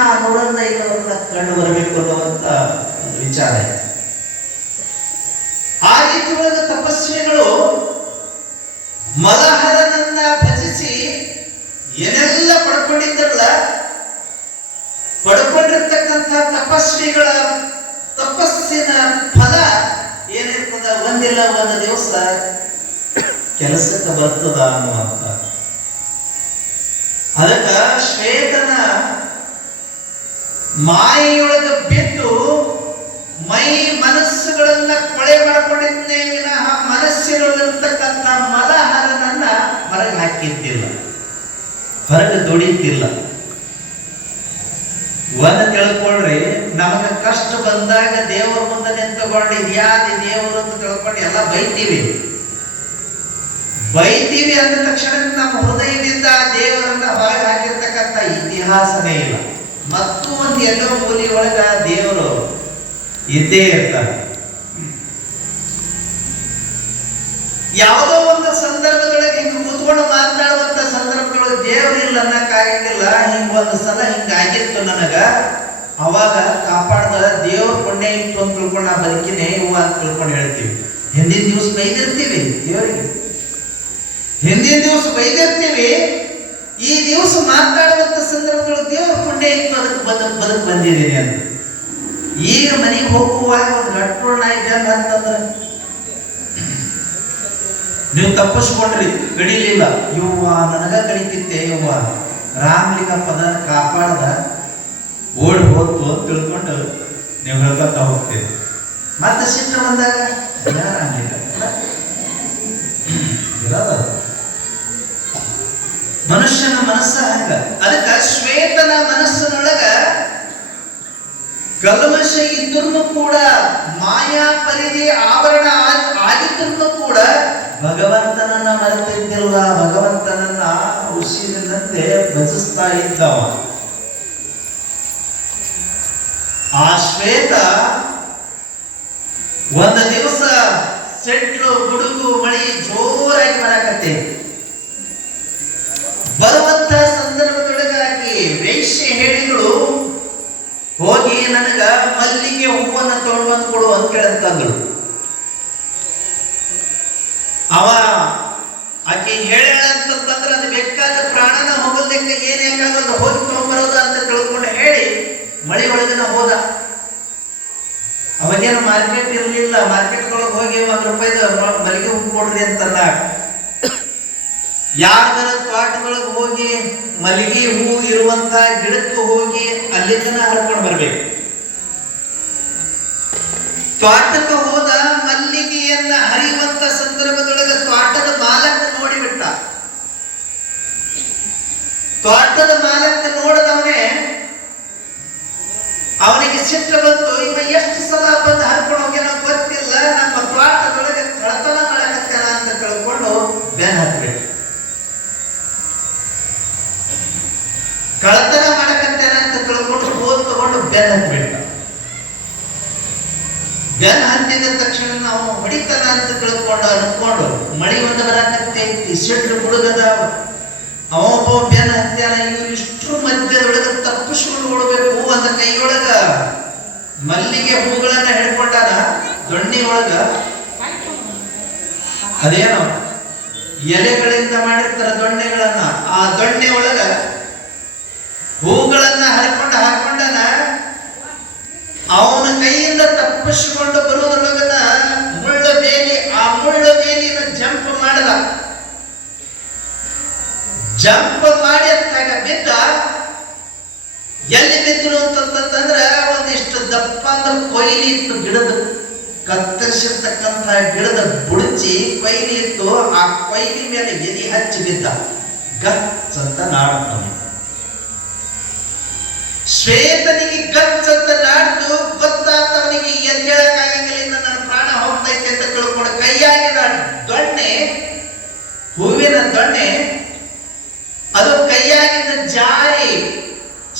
ಆ 105 ಕಂಡು ಬರಬೇಕು ಅನ್ನುವಂತ ಒಂದು ವಿಚಾರ ಇದೆ. ಆ ರೀತಿ ಒಳಗ ತಪಸ್ವಿಗಳು ಮಲಹರನನ್ನ ಭಜಿಸಿ ಏನೆಲ್ಲ ಪಡ್ಕೊಂಡಿದ್ರಲ್ಲ, ಪಡ್ಕೊಂಡಿರ್ತಕ್ಕಂಥ ತಪಸ್ವಿಗಳ ತಪಸ್ಸಿನ ಫಲ ಏನಿರ್ತದ ಒಂದಿಲ್ಲ ಒಂದು ದಿವಸ ಕೆಲಸಕ್ಕೆ ಬರ್ತದ ಅನ್ನುವಂತ. ಅದಕ್ಕ ಶ್ವೇತನ ಮಾಯೆಯೊಳಗ ಬಿದ್ದು ಮೈ ಮನಸ್ಸುಗಳನ್ನ ಕೊಳೆ ಮಾಡಿಕೊಂಡಿದ್ದೇ ವಿನಃ ಮನಸ್ಸಿನಲ್ಲಿರ್ತಕ್ಕಂಥ ಮಲಹರನನ್ನ ಹೊರಗೆ ಹಾಕಿದ್ದಿಲ್ಲ, ಹೊರಗೆ ದುಡಿತಿಲ್ಲ. ಒಂದು ತಿಳ್ಕೊಳ್ರಿ, ನಮಗ ಕಷ್ಟ ಬಂದಾಗ ದೇವರ ಮುಂದೆ ನಿಂತುಕೊಂಡು ಇದ್ಯಾದಿ ದೇವರು ಅಂತ ತಿಳ್ಕೊಂಡು ಎಲ್ಲ ಬೈತೀವಿ ಅಂದ ತಕ್ಷಣ ನಮ್ಮ ಹೃದಯದಿಂದ ದೇವರನ್ನ ಹೊರಗೆ ಹಾಕಿರ್ತಕ್ಕಂಥ ಇತಿಹಾಸನೇ ಇಲ್ಲ. ಮತ್ತು ಒಂದು ಎಲ್ಲೋ ಮೂಲಿ ಒಳಗ ದೇವರು ಇದ್ದೇ ಇರ್ತಾರೆ. ಯಾವುದೋ ಒಂದು ಸಂದರ್ಭದೊಳಗೆ ಹಿಂಗ ಕೂತ್ಕೊಂಡು ಮಾತನಾಡುವಂತ ಸಂದರ್ಭದೊಳಗೆ ದೇವರಿಲ್ಲ ಅನ್ನಕ್ಕಾಗಿಲ್ಲ. ಹಿಂಗ ಒಂದು ಸಲ ಹಿಂಗಾಗಿತ್ತು ನನಗ, ಅವಾಗ ಕಾಪಾಡ್ದ ದೇವ್ರ ಪುಣ್ಯ ಇತ್ತು ಅಂತ ತಿಳ್ಕೊಂಡು ನಾ ಬದುಕಿನೇ ಇವ ಅಂತ ತಿಳ್ಕೊಂಡು ಹೇಳ್ತೀವಿ. ಹಿಂದಿನ ದಿವಸ ಬೈದಿರ್ತೀವಿ ದೇವರಿಗೆ, ಹಿಂದಿನ ದಿವಸ ಬೈದಿರ್ತೀವಿ. ಈ ದಿವಸ ಮಾತನಾಡುವಂತ ಸಂದರ್ಭದೊಳಗೆ ದೇವ್ರ ಪುಣ್ಯ ಇತ್ತು, ಅದಕ್ಕೆ ಬದುಕು ಬಂದಿದ್ದೀನಿ ಅಂತ. ಈಗ ಮನೆಗೆ ಹೋಗುವಾಗ ಒಂದು ಗಟ್ರು ನಾಯಿ ಬೆನ್ನ ಅಂತಂದ್ರೆ ನೀವು ತಪ್ಪಿಸ್ಕೊಂಡ್ರಿ, ಕಡಿಲಿಲ್ಲ, ಇವ್ವ ನನಗ ಕಡಿತಿದ್ದೆ, ಇವ್ವ ರಾಮಲಿಂಗಪ್ಪನ ಕಾಪಾಡ್ದ ಓಡಿ ಹೋಗ್ತು ಅಂತ ತಿಳ್ಕೊಂಡು ನೀವು ಹೇಳ್ಕೊತ ಹೋಗ್ತೀರಿ. ಮತ್ತೆ ಸಿಟ್ಟು ಬಂದಾಗ ರಾಮಲಿಂಗಪ್ಪ ಇರೋದ ಮನುಷ್ಯನ ಮನಸ್ಸ ಹಂಗ. ಅದಕ್ಕ ಶ್ವೇತನ ಮನಸ್ಸಿನೊಳಗ ಕಲ್ಮಶ ಇದ್ರೂ ಕೂಡ, ಮಾಯಾ ಪರಿಧಿ ಆವರಣ ಆಗಿದ್ರೂ ಕೂಡ ಭಗವಂತನನ್ನ ಮರೆತಿದ್ದಿಲ್ಲ. ಭಗವಂತನನ್ನ ಉಸಿರಿನಂತೆ ಭಜಿಸ್ತಾ ಇದ್ದವ. ಆ ಶ್ವೇತ ಒಂದು ದಿವಸ ಸೆಟ್ಲು ಗುಡುಗು ಮಳಿ ಜೋರಾಗಿ ಬರಕತ್ತೆ. ಬರುವಂತ ಸಂದರ್ಭದೊಳಗಾಗಿ ವೇಶ್ಯೆ ಹೇಳಿದಳು, ಹೋಗಿ ನನಗ ಮಲ್ಲಿಗೆ ಹೂವನ್ನ ತಗೊಂಡು ಕೊಡು ಅಂತ ಕೇಳಂತಂದಳು. ಅವ ಆಕೆ ಹೇಳಂತಂದ್ರೆ ಅದು ಬೇಕಾದ ಪ್ರಾಣನ ಹೋಗೋದಕ್ಕೆ ಏನ್ ಬೇಕಾಗೋದು ಹೋಗಿ ತಗೊಂಡ್ಬರೋದು ಅಂತ ತಿಳ್ಕೊಂಡು ಹೇಳಿ ಮಳಿ ಒಳಗನ ಹೋದ. ಅವಾಗೇನು ಮಾರ್ಕೆಟ್ ಇರಲಿಲ್ಲ. ಮಾರ್ಕೆಟ್ಗಳಿಗೆ ಹೋಗಿ ₹1 ಮಲ್ಲಿಗೆ ಹೂ ಕೊಡ್ರಿ ಅಂತಲ್ಲ. ಯಾರ ತೋಟದೊಳಗೆ ಹೋಗಿ ಮಲ್ಲಿಗೆ ಹೂ ಇರುವಂತ ಗಿಡಕ್ಕೆ ಹೋಗಿ ಅಲ್ಲಿಂದನ ಹರ್ಕೊಂಡು ಬರ್ಬೇಕು. ತೋಟಕ್ಕೆ ಹೋದ, ಮಲ್ಲಿಗೆಯನ್ನ ಹರಿಯುವಂತ ಸಂದರ್ಭದೊಳಗೆ ತೋಟದ ಮಾಲಕ ನೋಡಿಬಿಟ್ಟ. ತೋಟದ ಮಾಲಕ ನೋಡದವನೇ ಅವನಿಗೆ ಸಿಟ್ಟು ಬಂತು. ಇವ ಎಷ್ಟು ಸಲ ಬಂದು ಹರ್ಕೊಂಡು ಹೋಗಿ ನಾವು ಗೊತ್ತಿಲ್ಲ, ನಮ್ಮ ತೋಟದೊಳಗೆ ಕಳತನ ಮಾಡಕತ್ತಾನ ಅಂತ ತಿಳ್ಕೊಂಡು ಬೆನ್ ಹತ್ಬಿಟ್ಟು, ಕಳತನ ಮಾಡಕತ್ತಾನ ಅಂತ ತಿಳ್ಕೊಂಡು ಫೋನ್ ತಗೊಂಡು ಬೆನ್ ಹತ್ಬಿಟ್ಟ. ಬೆನ್ ಹತ್ತಿದ ತಕ್ಷಣ ನಾವು ಹೊಡಿತಾನ ಅಂತ ತಿಳ್ಕೊಂಡು ಅನ್ಕೊಂಡು ಮಳಿ ಒಂದು ಬರಾಕತ್ತೈತಿ, ಸಿಟ್ಟು ಹುಡುಗದ ಅವೊಬ್ಬ ಬೆನ್ ಹತ್ಯಾನ. ಇವ್ರು ಇಷ್ಟ್ರ ಮಧ್ಯದೊಳಗೆ ತಪ್ಪಿಸ್ಕೊಂಡು ಓಡಬೇಕು. ಅಂತ ಕೈಯೊಳಗ ಮಲ್ಲಿಗೆ ಹೂಗಳನ್ನ ಹಿಡ್ಕೊಂಡಾನ, ದೊಣ್ಣಿ ಒಳಗ ಅದೇನೋ ಎಲೆಗಳಿಂದ ಮಾಡಿರ್ತಾರ ದೊಣ್ಣೆಗಳನ್ನ, ಆ ದೊಣ್ಣೆ ಒಳಗ ಹೂಗಳನ್ನ ಹಾಕೊಂಡಾನ. ಅವನ ಕೈಯಿಂದ ತಪ್ಪಿಸಿಕೊಂಡು ಬರುವುದರೊಳಗನ ಮುಳ್ಳು ಬೇಲಿ, ಆ ಮುಳ್ಳು ಬೇಲಿನ ಜಂಪ್ ಮಾಡದ. ಜಂಪ್ ಮಾಡಿ ಅತ್ತಾಗ ಬಿದ್ದ. ಎಲ್ಲಿ ಬಿದ್ರು ಅಂತಂದ್ರೆ ಒಂದಿಷ್ಟು ದಪ್ಪ ಅಂದ್ರೆ ಕೊಯ್ಲಿ ಇತ್ತು, ಗಿಡದ ಕತ್ತರಿಸಿರ್ತಕ್ಕಂಥ ಗಿಡದ ಬುಡಚಿ ಕೊಯ್ಲಿ ಇತ್ತು. ಆ ಕೊಯ್ಲಿ ಮೇಲೆ ಎದಿ ಹಚ್ಚಿ ಬಿದ್ದ. ಗಚ್ ಅಂತ ನಾಡ್ತಾನೆ. ಶ್ವೇತನಿಗೆ ಗಚ್ ಅಂತ ನಾಡ್ದು ಗೊತ್ತಾಗ್ತವನಿಗೆ ಎದ್ದೇಳಕ್ಕಾಗಂಗಿಲ್ಲ, ನನ್ನ ಪ್ರಾಣ ಹೋಗ್ತೈತೆ ಅಂತ ತಿಳ್ಕೊಂಡು ಕೈಯಾಗಿನ ದೊಣ್ಣೆ, ಹೂವಿನ ದೊಣ್ಣೆ ಅದು ಕೈಯಾಗಿನ ಜಾರಿ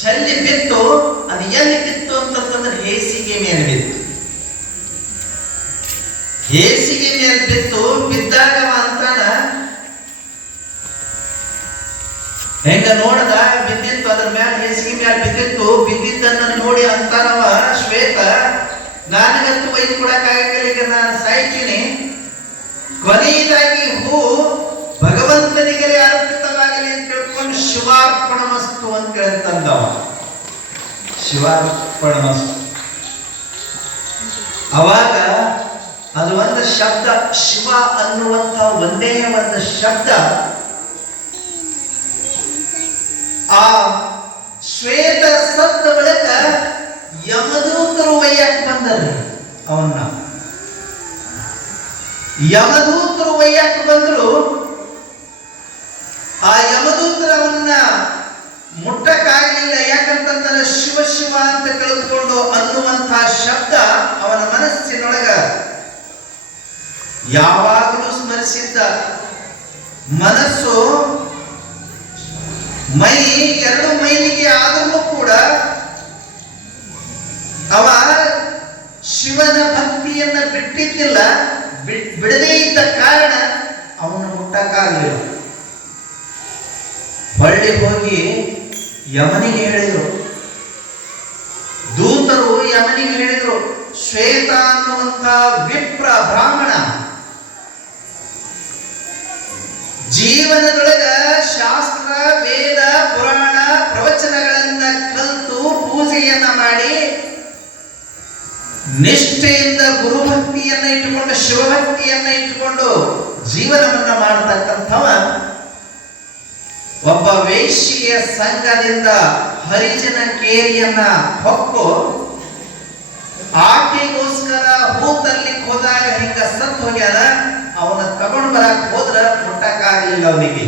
ಚಲ್ಲಿ ಬಿತ್ತು. ಅದು ಎಲ್ಲಿ ಬಿತ್ತು ಅಂತಂದ್ರೆ ಹೇಸಿಗೆ ಮೇಲೆ ಬಿತ್ತು. ಹೇಸಿಗೆ ಮೇಲೆ ಬಿತ್ತು. ಬಿದ್ದಾಗ ಅಂತಾನ ಹೆಂಗ ನೋಡದ ಬಿದ್ದಿತ್ತು, ಅದ್ರ ಮೇಲೆ ಹೇಸಿಗೆ ಮೇಲೆ ಬಿದ್ದಿತ್ತು. ನೋಡಿ ಅಂತಾನವ ಶ್ವೇತ, ನನಗಂತೂ ಒಯ್ದು ಕೊಡಕ್ಕಾಗಲಿಲ್ಲ, ಈಗ ನಾನು ಸಾಯ್ತೀನಿ, ಕೊನೆಯದಾಗಿ ಹೂ ಭಗವಂತನಿಗೆ ಅರ್ಪಿತವಾಗಲಿ ಅಂತ ತಿಳ್ಕೊಂಡು ಶಿವಾರ್ಪಣಮಸ್ತು ಅಂತ ಹೇಳ್ತಂದವ. ಶಿವಾರ್ಪಣಮಸ್ತು. ಅವಾಗ ಅದು ಒಂದು ಶಬ್ದ, ಶಿವ ಅನ್ನುವಂತ ಒಂದೇ ಒಂದು ಶಬ್ದ ಆ ಶ್ವೇತ ಸತ್ತ ಬಳಿಕ ಯಮದೂತರು ಒಯ್ಯಕ್ಕೆ ಬಂದರು ಅವನ್ನ. ಯಮದೂತರು ಒಯ್ಯಕ್ಕೆ ಬಂದ್ರು. ಆ ಯಮದೂತರು ಅವನ್ನ ಮುಟ್ಟಕ್ಕಾಗಲಿಲ್ಲ. ಯಾಕಂತಂದ್ರೆ ಶಿವ ಶಿವ ಅಂತ ಕಳೆದುಕೊಂಡು ಅನ್ನುವಂತಹ ಶಬ್ದ ಅವನ ಮನಸ್ಸಿನೊಳಗ ಯಾವಾಗಲೂ ಸ್ಮರಿಸಿದ್ದ. ಮನಸ್ಸು ಮೈ 2 ಮೈಲಿಗೆ ಆದರೂ ಕೂಡ ಅವ ಶಿವನ ಭಕ್ತಿಯನ್ನ ಬಿಟ್ಟಿದ್ದಿಲ್ಲ. ಬಿಡದೇ ಇದ್ದ ಕಾರಣ ಅವನು ಮುಟ್ಟಕ್ಕಾಗಲಿಲ್ಲ. ಹೊಳ್ಳಿ ಹೋಗಿ ಯಮನಿಗೆ ಹೇಳಿದರು, ದೂತರು ಯಮನಿಗೆ ಹೇಳಿದರು, ಶ್ವೇತ ಅನ್ನುವಂತ ವಿಪ್ರ ಬ್ರಾಹ್ಮಣ ಜೀವನದೊಳಗ ಶಾಸ್ತ್ರ ವೇದ ಪುರಾಣ ಪ್ರವಚನಗಳನ್ನ ಕಲಿತು ಪೂಜೆಯನ್ನ ಮಾಡಿ ನಿಷ್ಠೆಯಿಂದ ಗುರುಭಕ್ತಿಯನ್ನ ಇಟ್ಟುಕೊಂಡು ಶಿವಭಕ್ತಿಯನ್ನ ಇಟ್ಟುಕೊಂಡು ಜೀವನವನ್ನ ಮಾಡತಕ್ಕಂಥವ ಒಬ್ಬ ವೇಶ್ಯೆಯ ಸಂಘದಿಂದ ಹರಿಜನ ಕೇರಿಯನ್ನ ಹೊಕ್ಕು ಆಕೆಗೋಸ್ಕರ ಹೂತರ್ಲಿಕ್ಕೆ ಹೋದಾಗ ಹಿಂಗ ಸತ್ತು ಹೋಗ್ಯಾನ. ಅವನ ತಗೊಂಡು ಬರಕ್ ಹೋದ್ರ ಮುಟ್ಟಕ್ಕಾಗಲಿಲ್ಲ ಅವನಿಗೆ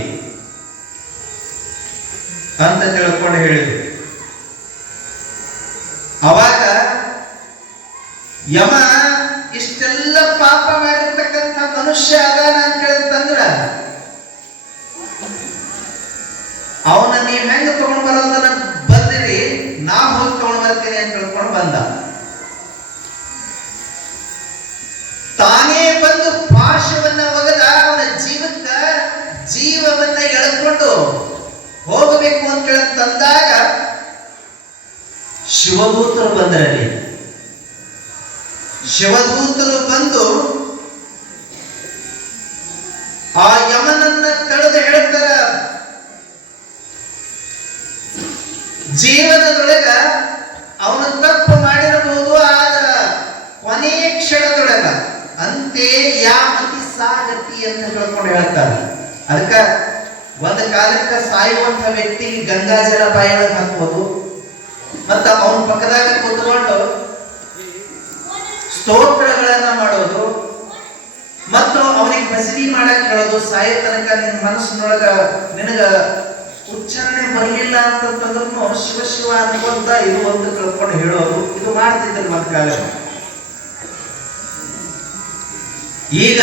ಅಂತ ತಿಳ್ಕೊಂಡು ಹೇಳಿದ್ರು. ಅವಾಗ ಯಮ ಇಷ್ಟೆಲ್ಲ ಪಾಪ ಮಾಡಿರ್ತಕ್ಕಂಥ ಮನುಷ್ಯ ಅದಾನ ಅಂತ ಹೇಳಿದಂದ್ರ ಅವನ ನೀವ್ ಹೆಂಗ ತಗೊಂಡು ಬರೋದನ್ನ ಬಂದಿರಿ, ನಾ ಹೋಗಿ ತಗೊಂಡು ಬರ್ತೀನಿ ಅಂತ ತಿಳ್ಕೊಂಡು ಬಂದ. ತಾನೇ ಬಂದು ಪಾಶವನ್ನ ಒಗೆದ ಅವನ ಜೀವವನ್ನ ಎಳ್ಕೊಂಡು ಹೋಗಬೇಕು ಅಂತ ತಂದಾಗ ಶಿವದೂತರು ಬಂದರಲ್ಲಿ. ಶಿವದೂತರು ಬಂದು ಆ ಯಮನನ್ನ ತಡೆದು ಹೇಳ್ತಾರ, ಜೀವನದೊಳಗ ಅವನು ತಪ್ಪು ಮಾಡಿರಬಹುದು, ಆದ್ರ ಕೊನೆಯ ಕ್ಷಣದೊಳಗ ಅಂತೆ ಯಾಮತಿ ಸಾಗತಿ ಅಂತ ಹೇಳ್ಕೊಂಡು ಹೇಳ್ತಾರೆ. ಅದಕ್ಕ ಒಂದು ಕಾಲಕ್ಕೆ ಸಾಯುವಂತ ವ್ಯಕ್ತಿಗೆ ಗಂಗಾಜಲ ಬಾಯಿಯೊಳಗೆ ಹಾಕ್ಬೋದು, ಮತ್ತ ಅವನ ಪಕ್ಕದಾಗ ಕೂತ್ಕೊಂಡು ಸ್ತೋತ್ರಗಳನ್ನ ಮಾಡೋದು, ಮತ್ತು ಅವನಿಗೆ ಭಜನೆ ಮಾಡಕ್ ಹೇಳೋದು. ಸಾಯೋ ತನಕ ನಿನ್ನ ಮನಸ್ಸಿನೊಳಗ ನಿನಗ ಉಚ್ಚಾರಣೆ ಬರಲಿಲ್ಲ ಅಂತಂದ್ರೂ ಶಿವ ಶಿವ ಅನ್ಕೊಂತ ಇದು ಒಂದು ತಿಳ್ಕೊಂಡು ಹೇಳೋದು, ಇದು ಮಾಡ್ತಿದ್ರು ಒಂದು ಕಾಲ. ಈಗ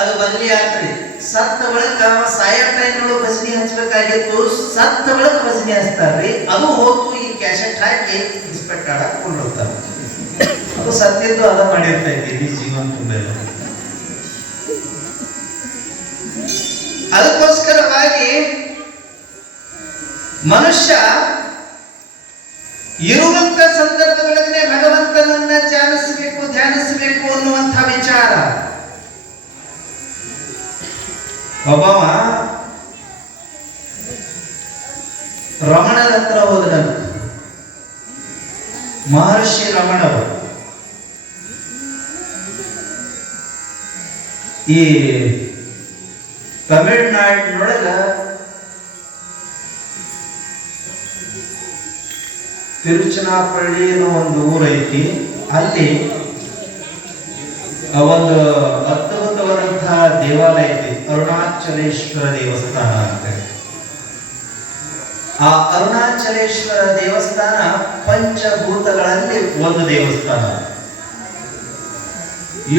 ಅದು ಬದಲಿ ಆಗ್ತದೆ. ಸತ್ತ ಬಳಿಕ ಸಾಯ ಟೈಮ್ಗಳು ಭಜನೆ ಹಚ್ಚಬೇಕಾಗಿತ್ತು, ಸತ್ತ ಬಳಿಕ ಭಜನೆ ಹಚ್ತಾರ್ರಿ. ಅದು ಹೋಗ್ತು ಈ ಕ್ಯಾಸೆಟ್ ಹಾಕಿ ಇನ್ಸ್ಪೆಕ್ಟ್ ಆಡಕ್ ಕೊಂಡಿರ್ತಾರೆ. ಅದು ಸತ್ಯದ್ದು ಅದ ಮಾಡಿರ್ತಾ ಇದ್ದೀವಿ ಜೀವನ ತುಂಬೆಲ್ಲ. ಅದಕ್ಕೋಸ್ಕರವಾಗಿ ಮನುಷ್ಯ ಇರುವಂತ ಸಂದರ್ಭದೊಳಗನೆ ಭಗವಂತನನ್ನ ಧ್ಯಾನಿಸಬೇಕು ಅನ್ನುವಂಥ ವಿಚಾರ. ಒಬ್ಬವ ರಮಣರ ಹತ್ರ ಹೋದನಂತ. ಮಹರ್ಷಿ ರಮಣರು ಈ ತಮಿಳುನಾಡಿನೊಳಗ ತಿರುಚನಾಪಳ್ಳಿ ಅನ್ನೋ ಒಂದು ಊರೈತಿ. ಅಲ್ಲಿ ಒಂದು ಅದ್ಭುತವಾದಂತಹ ದೇವಾಲಯ ಐತಿ, ಅರುಣಾಚಲೇಶ್ವರ ದೇವಸ್ಥಾನ ಅಂತ. ಆ ಅರುಣಾಚಲೇಶ್ವರ ದೇವಸ್ಥಾನ ಪಂಚಭೂತಗಳಲ್ಲಿ ಒಂದು ದೇವಸ್ಥಾನ.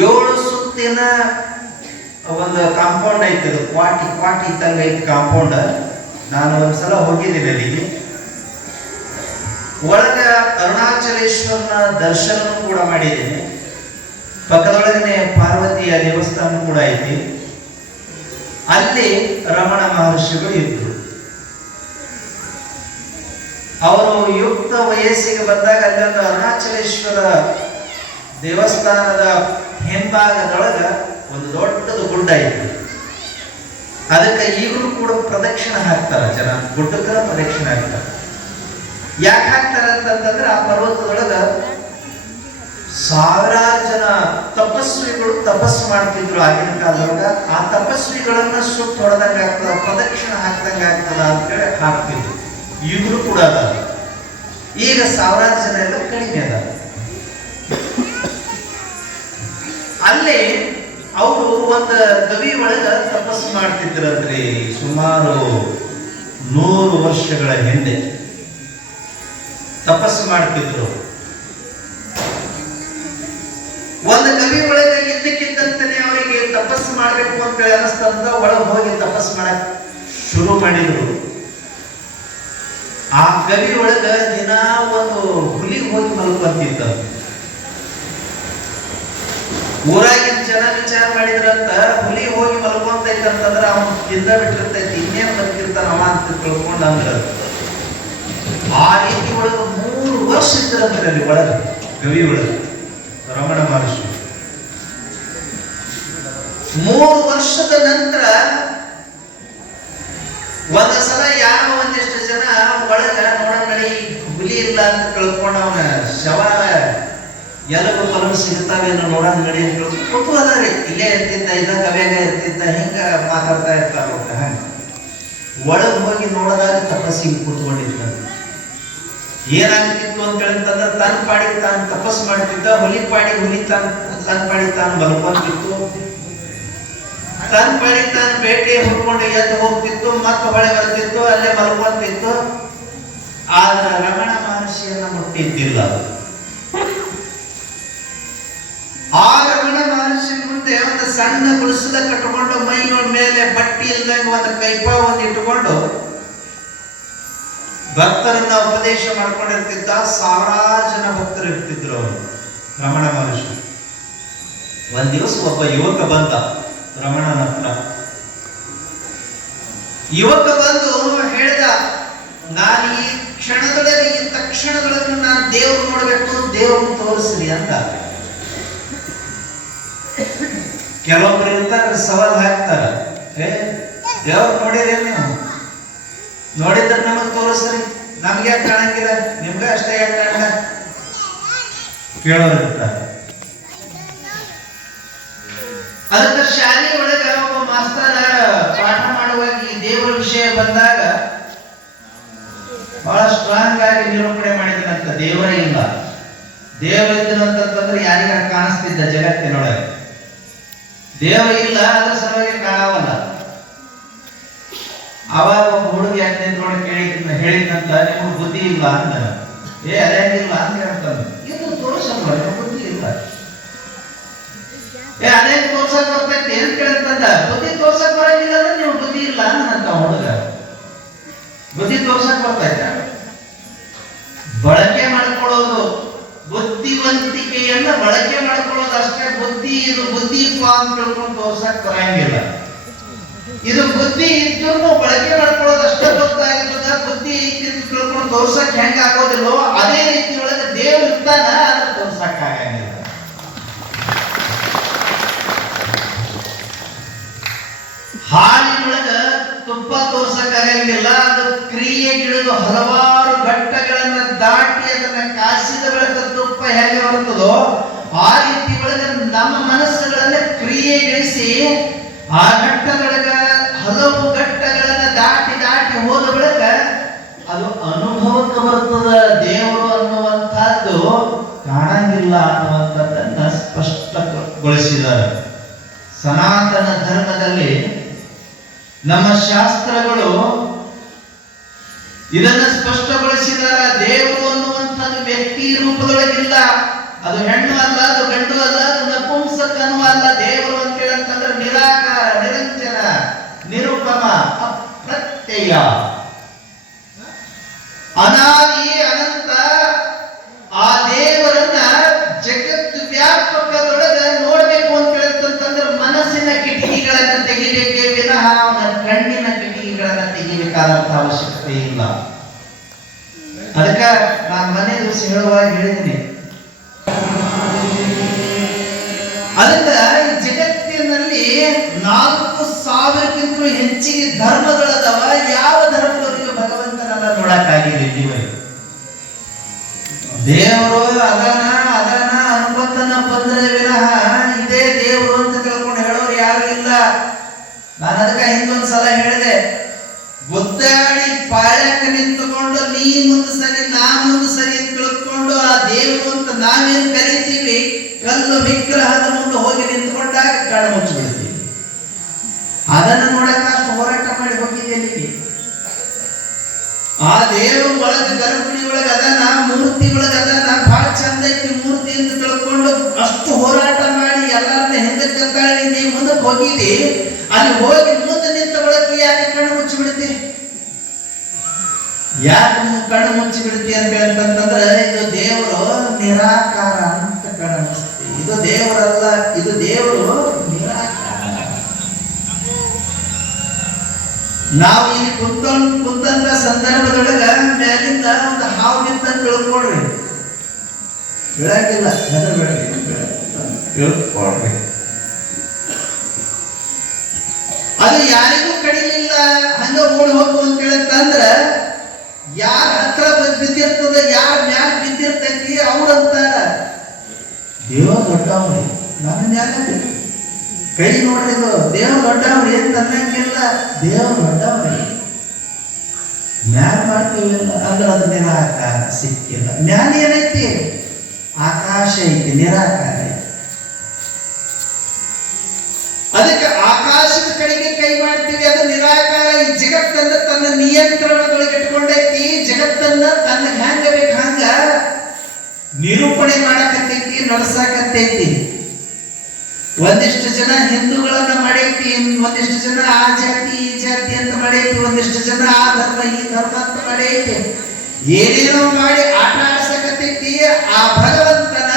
7 ಸುತ್ತಿನ ಒಂದು ಕಾಂಪೌಂಡ್ ಐತಿ. ಅದು ಕ್ವಾಟಿ ಇದ್ದಂಗ ಐತಿ ಕಾಂಪೌಂಡ್. ನಾನು ಒಂದ್ಸಲ ಹೋಗಿದ್ದೀನಿ ಅಲ್ಲಿಗೆ. ಒಳಗ ಅರುಣಾಚಲೇಶ್ವರನ ದರ್ಶನ ಕೂಡ ಮಾಡಿದ್ದೀನಿ. ಪಕ್ಕದೊಳಗನೆ ಪಾರ್ವತಿಯ ದೇವಸ್ಥಾನ ಕೂಡ ಐತಿ. ಅಲ್ಲಿ ರಮಣ ಮಹರ್ಷಿಗಳು ಇದ್ರು. ಅವರು ಯುಕ್ತ ವಯಸ್ಸಿಗೆ ಬಂದಾಗ ಅಲ್ಲೊಂದು ಅರುಣಾಚಲೇಶ್ವರ ದೇವಸ್ಥಾನದ ಹಿಂಭಾಗದೊಳಗ ಒಂದು ದೊಡ್ಡದು ಗುಡ್ಡ ಇತ್ತು. ಅದಕ್ಕೆ ಈಗಲೂ ಕೂಡ ಪ್ರದಕ್ಷಿಣೆ ಹಾಕ್ತಾರ ಜನ, ಗುಡ್ಡಕ್ಕರ ಪ್ರದಕ್ಷಿಣೆ ಹಾಕ್ತಾರೆ. ಯಾಕೆ ಹಾಕ್ತಾರ ಅಂತಂದ್ರೆ ಆ ಪರ್ವತದೊಳಗ ಸಾವಿರಾರು ಜನ ತಪಸ್ವಿಗಳು ತಪಸ್ಸು ಮಾಡ್ತಿದ್ರು ಆಗಿನ ಕಾಲದೊಳಗ. ಆ ತಪಸ್ವಿಗಳನ್ನ ಸುಟ್ಟು ಹೊಡೆದಂಗ ಆಗ್ತದ, ಪ್ರದಕ್ಷಿಣೆ ಹಾಕ್ದಂಗ ಆಗ್ತದ ಅಂತೇಳಿ ಹಾಕ್ತಿದ್ರು. ಈಗಲೂ ಕೂಡ ಅದ. ಈಗ ಸಾವಿರಾರು ಜನ ಎಲ್ಲ ಕಡಿಮೆ ಅದ. ಅಲ್ಲಿ ಅವರು ಒಂದು ಗವಿ ಒಳಗ ತಪಸ್ಸು ಮಾಡ್ತಿದ್ರಂತ್ರಿ. ಸುಮಾರು 100 ವರ್ಷಗಳ ಹಿಂದೆ ತಪಸ್ಸು ಮಾಡ್ತಿದ್ರು. ಒಂದು ಗವಿ ಒಳಗೆ ಇದ್ದಕ್ಕಿದ್ದಂತೆ ಅವರಿಗೆ ತಪಸ್ಸು ಮಾಡ್ಬೇಕು ಅಂತ ಹೇಳಿ ಅನಿಸ್ತಂತ ಒಳಗೆ ಹೋಗಿ ತಪಸ್ಸು ಮಾಡಕ್ ಶುರು ಮಾಡಿದ್ರು. ಆ ಗವಿ ಒಳಗ ದಿನ ಒಂದು ಹುಲಿ ಹೋಗಿ ಮಲ್ಕೊಂತಿದ್ದ. ಊರಾಗಿನ ಜನ ವಿಚಾರ ಮಾಡಿದ್ರಂತ, ಹುಲಿ ಹೋಗಿ ಮಲ್ಕೊಂತೈತಂತಂದ್ರ ಅವನು ತಿಂದ ಬಿಟ್ಟಿರ್ತೈತಿ, ಇನ್ನೇನು ಬದುಕಿರ್ತಾನ ಅವ ಅಂತ ತಿಳ್ಕೊಂಡ್ ಅಂದ್ರ. ಆ ರೀತಿ ಒಳಗ 3 ವರ್ಷ ಇದ್ರಂದ್ರೆ ಅಲ್ಲಿ ಒಳಗೆ ಗವಿ ಒಳಗೆ ರಮಣ ಮಹರ್ಷಿ. 3 ವರ್ಷದ ನಂತರ ಒಂದ ಸಲ ಯಾರೋ ಒಂದಿಷ್ಟು ಜನ ಒಳಗ ನೋಡಂಗಡಿ ಹುಲಿ ಇಲ್ಲ ಅಂತ ತಿಳ್ಕೊಂಡು ಅವನ ಶವ ಎಲಬು ಪಲವು ಸಿಗುತ್ತಾವೇನೋ ನೋಡಂಗಡಿ ಅಂತ ತಿಳ್ಕೊಂಡು ಕುತೂಹಲ ರೀ. ಇಲ್ಲೇ ಇರ್ತಿದ್ದ, ಇದ ಕವ್ಯಾಗ ಇರ್ತಿದ್ದ, ಹಿಂಗ ಮಾತಾಡ್ತಾ ಇರ್ತಾರ. ಒಳಗ್ ಹೋಗಿ ನೋಡದಾಗ ತಪಸ್ಸಿಗೆ ಕೂತ್ಕೊಂಡಿದ್ದ. ಏನಾಗ್ತಿತ್ತು ಅಂತ ಹೇಳಿರ್ತಂದ್ರೆ ತನ್ನ ಪಾಡಿಗೆ ತಾನು ತಪಸ್ಸು ಮಾಡ್ತಿದ್ದ. ಹುಲಿ ಪಾಡಿಗೆ ಹುಲಿ ತನ್ನ ಪಾಡಿಗೆ ತಾನು ಮಲ್ಕೊಂತಿತ್ತು. ತನ್ನ ಪಾಡಿಗೆ ತಾನು ಬೇಟೆ ಹುಡ್ಕೊಂಡು ಎದ್ದು ಹೋಗ್ತಿತ್ತು, ಮತ್ತೆ ಹೊಳೆ ಬರ್ತಿತ್ತು, ಅಲ್ಲೇ ಮಲ್ಕೊಂತಿತ್ತು. ಆದ್ರೆ ರಮಣ ಮಹರ್ಷಿಯನ್ನ ಮುಟ್ಟಿದ್ದಿಲ್ಲ. ಆ ರಮಣ ಮಹರ್ಷಿ ಮುಂದೆ ಒಂದು ಸಣ್ಣ ಗುಡಿಸಲ ಕಟ್ಟಿಕೊಂಡು ಮೈಯ ಮೇಲೆ ಬಟ್ಟಿ ಇಲ್ದಂಗ ಒಂದು ಕೈಪ ಒಂದು ಇಟ್ಟುಕೊಂಡು ಭಕ್ತರನ್ನ ಉಪದೇಶ ಮಾಡ್ಕೊಂಡಿರ್ತಿದ್ದ. ಸಾವಿರಾರು ಜನ ಭಕ್ತರು ಇರ್ತಿದ್ರು ಅವರು ರಮಣ ಮಹರ್ಷಿ. ಒಂದ್ ದಿವಸ ಒಬ್ಬ ಯುವಕ ಬಂದ ರಮಣನ ಹತ್ರ. ಯುವಕ ಬಂದು ಹೇಳ್ದ, ನಾನು ಈ ಕ್ಷಣದೊಳಗೆ, ಈ ತಕ್ಷಣದೊಳಗೆ ನಾನು ದೇವ್ರು ನೋಡ್ಬೇಕು, ದೇವ್ರು ತೋರಿಸ್ರಿ ಅಂತ. ಕೆಲವೊಬ್ರು ಇರ್ತಾರೆ ಸವಾಲ್ ಹಾಕ್ತಾರ, ದೇವ್ರು ನೋಡಿರಿ, ನೀವು ನೋಡಿದ್ರೆ ನಮಗ್ ತೋರಿಸ್ರಿ, ನಮ್ಗೆ ಯಾಕೆ ಕಾಣಂಗಿಲ್ಲ, ನಿಮ್ಗೆ ಅಷ್ಟೇ ಯಾಕೆ ಕಾಣ ಕೇಳೋರು ಇರ್ತಾರೆ. ಅದಕ್ಕೆ ಶಾಲೆ ಒಳಗ ಒಬ್ಬ ಮಾಸ್ತರ ಪಾಠ ಮಾಡುವಾಗ ಈ ದೇವರ ವಿಷಯ ಬಂದಾಗ ಬಹಳ ಸ್ಟ್ರಾಂಗ್ ಆಗಿ ನಿರೂಪಣೆ ಮಾಡಿದನಂತ. ದೇವರೇ ಇಲ್ಲ, ದೇವರಿದ್ದನಂತಂದ್ರೆ ಯಾರಿಗಾರ ಕಾಣಿಸ್ತಿದ್ದ ಜಗತ್ತಿನೊಳಗೆ. ದೇವ ಇಲ್ಲ, ಅದ್ರ ಸಲುವಾಗಿ ಕಾಣವಲ್ಲ. ಅವಾಗ ಒಬ್ಬ ಹುಡುಗಿ ಯಾಕೆ ನಿಂತ್ಕೊಂಡು ಹೇಳಿದಂತ, ನಿಮ್ಗೆ ಬುದ್ಧಿ ಇಲ್ಲ ಅಂದ. ಅದೇನಿಲ್ಲ ಅಂತ ಹೇಳ್ತಾನೆ. ಇದು ತೋರ್ಸಲ್ಲ, ಬುದ್ಧಿ ಇಲ್ಲ. ಅದೇ ತೋರ್ಸಕ್ ಬರ್ತೈತಿ ಏನ್ ಕೇಳ್ತಂದ. ಬುದ್ಧಿ ತೋರ್ಸಕ್ ಬರಂಗಿಲ್ಲ ಅಂದ್ರೆ ನೀವು ಬುದ್ಧಿ ಇಲ್ಲ ಅಂತ ಹುಡುಗ. ಬುದ್ಧಿ ತೋರ್ಸಕ್ ಬರ್ತೈತ, ಬಳಕೆ ಮಾಡ್ಕೊಳ್ಳೋದು, ಬುದ್ಧಿವಂತಿಕೆಯನ್ನ ಬಳಕೆ ಮಾಡ್ಕೊಳ್ಳೋದು ಅಷ್ಟೇ. ಬುದ್ಧಿ ಇದು ಬುದ್ಧಿ ಅಂತ ತಿಳ್ಕೊಂಡು ತೋರ್ಸಕ್ ಬರಂಗಿಲ್ಲ. ಇದು ಬುದ್ಧಿ ಇದ್ದು ಬಳಕೆ ಮಾಡ್ಕೊಳ್ಳೋದು ಅಷ್ಟೇ ಗೊತ್ತಾಗಿರ್ತದ. ಬುದ್ಧಿ ಐತಿ ಅಂತ ತಿಳ್ಕೊಂಡು ತೋರ್ಸಕ್ ಹೆಂಗ ಆಗೋದಿಲ್ಲೋ ಅದೇ ರೀತಿ ಒಳಗೆ ದೇವ್ರು ಇರ್ತಾನ, ಅದನ್ನ ತೋರ್ಸಕ್ ಆಗಂಗಿಲ್ಲ. ಹಾಲಿನೊಳಗ ತುಪ್ಪ ತೋರ್ಸಕ್ ಆಗಂಗಿಲ್ಲ. ಅದು ಕ್ರಿಯೆಗಿಳಿದು ಹಲವಾರು ಘಟ್ಟಗಳನ್ನ ದಾಟಿ ಅದನ್ನ ಕಾಸಿದ ಬಳಿಕ ತುಪ್ಪ ಹೇಗೆ ಬರ್ತದೋ ಆ ರೀತಿ ಒಳಗೆ ನಮ್ಮ ಮನಸ್ಸುಗಳನ್ನ ಕ್ರಿಯೆಗಿಳಿಸಿ ಆ ಘಟ್ಟದೊಳಗ ಹಲವು ಘಟ್ಟಗಳನ್ನ ದಾಟಿ ದಾಟಿ ಹೋದ ಬಳಿಕ ಅದು ಅನುಭವಕ್ಕೆ ಬರ್ತದ. ದೇವರು ಅನ್ನುವಂಥದ್ದು ಕಾಣಂಗಿಲ್ಲ ಅನ್ನುವಂಥದ್ದನ್ನ ಸ್ಪಷ್ಟಗೊಳಿಸಿದ್ದಾರೆ. ಸನಾತನ ಧರ್ಮದಲ್ಲಿ ನಮ್ಮ ಶಾಸ್ತ್ರಗಳು ಇದನ್ನು ಸ್ಪಷ್ಟಗೊಳಿಸಿದ್ದಾರೆ. ದೇವರು ಅನ್ನುವಂಥದ್ದು ವ್ಯಕ್ತಿ ರೂಪದೊಳಗಿಲ್ಲ. ಅದು ಹೆಣ್ಣು ಅಲ್ಲ, ಅದು ಗಂಡು ಅಲ್ಲ, ಅದು ನಪುಂಸಕನೂ ಅಲ್ಲ. ದೇವರು ಅಂತ ಹೇಳಂತಂದ್ರೆ ನಿರಾಕಾರ, ನಿರಂಜನ, ನಿರುಪಮ, ಅಪ್ರತ್ಯಯ, ಅನಾದಿ, ಅನಂತ. ಆ ದೇವರನ್ನ ಜಗತ್ತು ವ್ಯಾಪಕದೊಳಗ ನೋಡ್ಬೇಕು ಅಂತ ಹೇಳ್ತಂತಂದ್ರೆ ಮನಸ್ಸಿನ ಕಿಟಕಿಗಳನ್ನ ತೆಗಿಬೇಕೇ ವಿನಃ ಅವನ ಕಣ್ಣಿನ ಕಿಟಕಿಗಳನ್ನ ತೆಗಿಬೇಕಾದಂತ ಅವಶ್ಯಕತೆ ಇಲ್ಲ. ಅದಕ್ಕ ನಾನು ಮನೆ ದಿವಸ ಹೇಳುವಾಗ ಹೇಳಿದ್ದೀನಿ, ಅದಕ್ಕ ಈ ಜಗತ್ತಿನಲ್ಲಿ 4,000ಕ್ಕಿಂತ ಹೆಚ್ಚಿಗೆ ಧರ್ಮಗಳದವ. ಯಾವ ಧರ್ಮದವರಿಗೆ ಭಗವಂತನನ್ನ ನೋಡಕ್ಕಾಗಿದೆ? ದೇವರು ಅದನ ಅನ್ಕೊಂತನ ಬಂದ್ರೆ ವಿನಃ ಇದೇ ದೇವರು ಅಂತ ತಿಳ್ಕೊಂಡು ಹೇಳೋರು ಯಾರು ಇಲ್ಲ. ನಾನು ಅದಕ್ಕೆ ಹಿಂದೊಂದ್ಸಲ ಹೇಳಿದೆ, ಗುದ್ದಾಡಿ ಪಾಳ್ಯಕ್ಕೆ ನಿಂತುಕೊಂಡು ನೀ ಮುಂದೆ ಸರಿ ನಾ ಮುಂದೆ ಸರಿ ಅಂತ ತಿಳ್ಕೊಂಡು ಆ ದೇವರು ಅಂತ ನಾವೇನ್ ಕರಿತೀವಿ, ಕಲ್ಲು ವಿಗ್ರಹದ ಮುಂದೆ ಹೋಗಿ ನಿಂತ್ಕೊಂಡಾಗ ಕಣ್ಣು ಮುಚ್ಚಿಬಿಡ್ತೀವಿ. ಅದನ್ನು ನೋಡಕ್ಕೆ ಅಷ್ಟು ಹೋರಾಟ ಮಾಡಿ ಹೋಗಿದ್ದೇನೆ. ಆ ದೇವರು ಒಳಗೆ ಗರ್ಭಿಣಿ ಒಳಗೆ ಅದನ್ನ, ಮೂರ್ತಿ ಒಳಗೆ ಅದನ್ನ, ಬಹಳ ಚಂದ ಐತಿ ಮೂರ್ತಿ ಅಂತ ತಿಳ್ಕೊಂಡು ಅಷ್ಟು ಹೋರಾಟ ಮಾಡಿ ಎಲ್ಲರನ್ನ ಹಿಂದಕ್ಕೆ ತಳ್ಳಿ ನೀವು ಮುಂದಕ್ಕೆ ಹೋಗಿದಿ. ಅಲ್ಲಿ ಹೋಗಿ ಮುಂದೆ ನಿಂತ ಒಳಗೆ ಯಾಕೆ ಕಣ್ಣು ಮುಚ್ಚಿ ಬಿಡ್ತೀರಿ? ಯಾಕೆ ಕಣ್ಣು ಮುಚ್ಚಿ ಬಿಡ್ತೀವಿ ಅಂತ ಹೇಳ್ತಂದ್ರೆ, ಇದು ದೇವರು ನಿರಾಕಾರ ಅಂತ ಕಣ್ಣು ಮುಚ್ತೀವಿ. ಇದು ದೇವರಲ್ಲ, ಇದು ದೇವರು ನಿರಾಕಾರ. ನಾವು ಇಲ್ಲಿ ಕುಂತಂತ ಸಂದರ್ಭದೊಳಗ ಮೇಲಿಂದ ಒಂದು ಹಾವು ನಿಂತ ತಿಳ್ಕೊಳ್ರಿ, ಬೆಳಕಿಲ್ಲ ತಿಳ್ಕೊಳ್ರಿ. ಅದು ಯಾರಿಗೂ ಕಡಿಲಿಲ್ಲ, ಹಂಗ ಓಡಿ ಹೋಗು ಅಂತ ಹೇಳಂತಂದ್ರ ಯಾರ ಹತ್ರ ಬಿದ್ದಿರ್ತದ, ಯಾರ ಮ್ಯಾಲ ಬಿದ್ದಿರ್ತೈತಿ ಅವ್ರಂತಾರ ದೇವ ದೊಡ್ಡವ್ರಿ. ನನ್ನ ಯಾರ ಕೈ ನೋಡ್ರಿದು ದೇವ ದೊಡ್ಡವ್ರಿ ಅಂತ ಅನ್ನಂಗಿಲ್ಲ, ದೇವ ದೊಡ್ಡವ್ರಿ. ಮ್ಯಾಲ ಮಾಡ್ತೀವಿಲ್ಲ ಅಂದ್ರೆ ಅದು ನಿರಾಕಾರ ಸಿಕ್ಕಿಲ್ಲ. ಮ್ಯಾಲ ಏನೈತಿ? ಆಕಾಶ ಐತಿ, ನಿರಾಕಾರ ಐತಿ. ಅದಕ್ಕೆ ಆಕಾಶದ ಕಡೆಗೆ ಕೈ ಮಾಡ್ತೀವಿ, ಅದು ನಿರಾಕಾರ. ಈ ಜಗತ್ತನ್ನ ತನ್ನ ನಿಯಂತ್ರಣದೊಳಗೆ ಇಟ್ಕೊಂಡೈತಿ. ಜಗತ್ತನ್ನ ತನ್ನ ಹ್ಯಾಂಗ ಬೇಕು ಹಂಗ ನಿರೂಪಣೆ ಮಾಡಕತ್ತೈತಿ, ನಡೆಸಾಕತ್ತೈತಿ. ಒಂದಿಷ್ಟು ಜನ ಹಿಂದೂಗಳನ್ನ ಮಾಡೈತಿ, ಒಂದಿಷ್ಟು ಜನ ಆ ಜಾತಿ ಈ ಜಾತಿ ಅಂತ ಮಾಡೈತಿ, ಒಂದಿಷ್ಟು ಜನ ಆ ಧರ್ಮ ಈ ಧರ್ಮ ಅಂತ ಮಾಡೈತಿ. ಏನೇನೋ ಮಾಡಿ ಆಟ ಆಡ್ಸಕತ್ತೈತಿ. ಆ ಭಗವಂತನ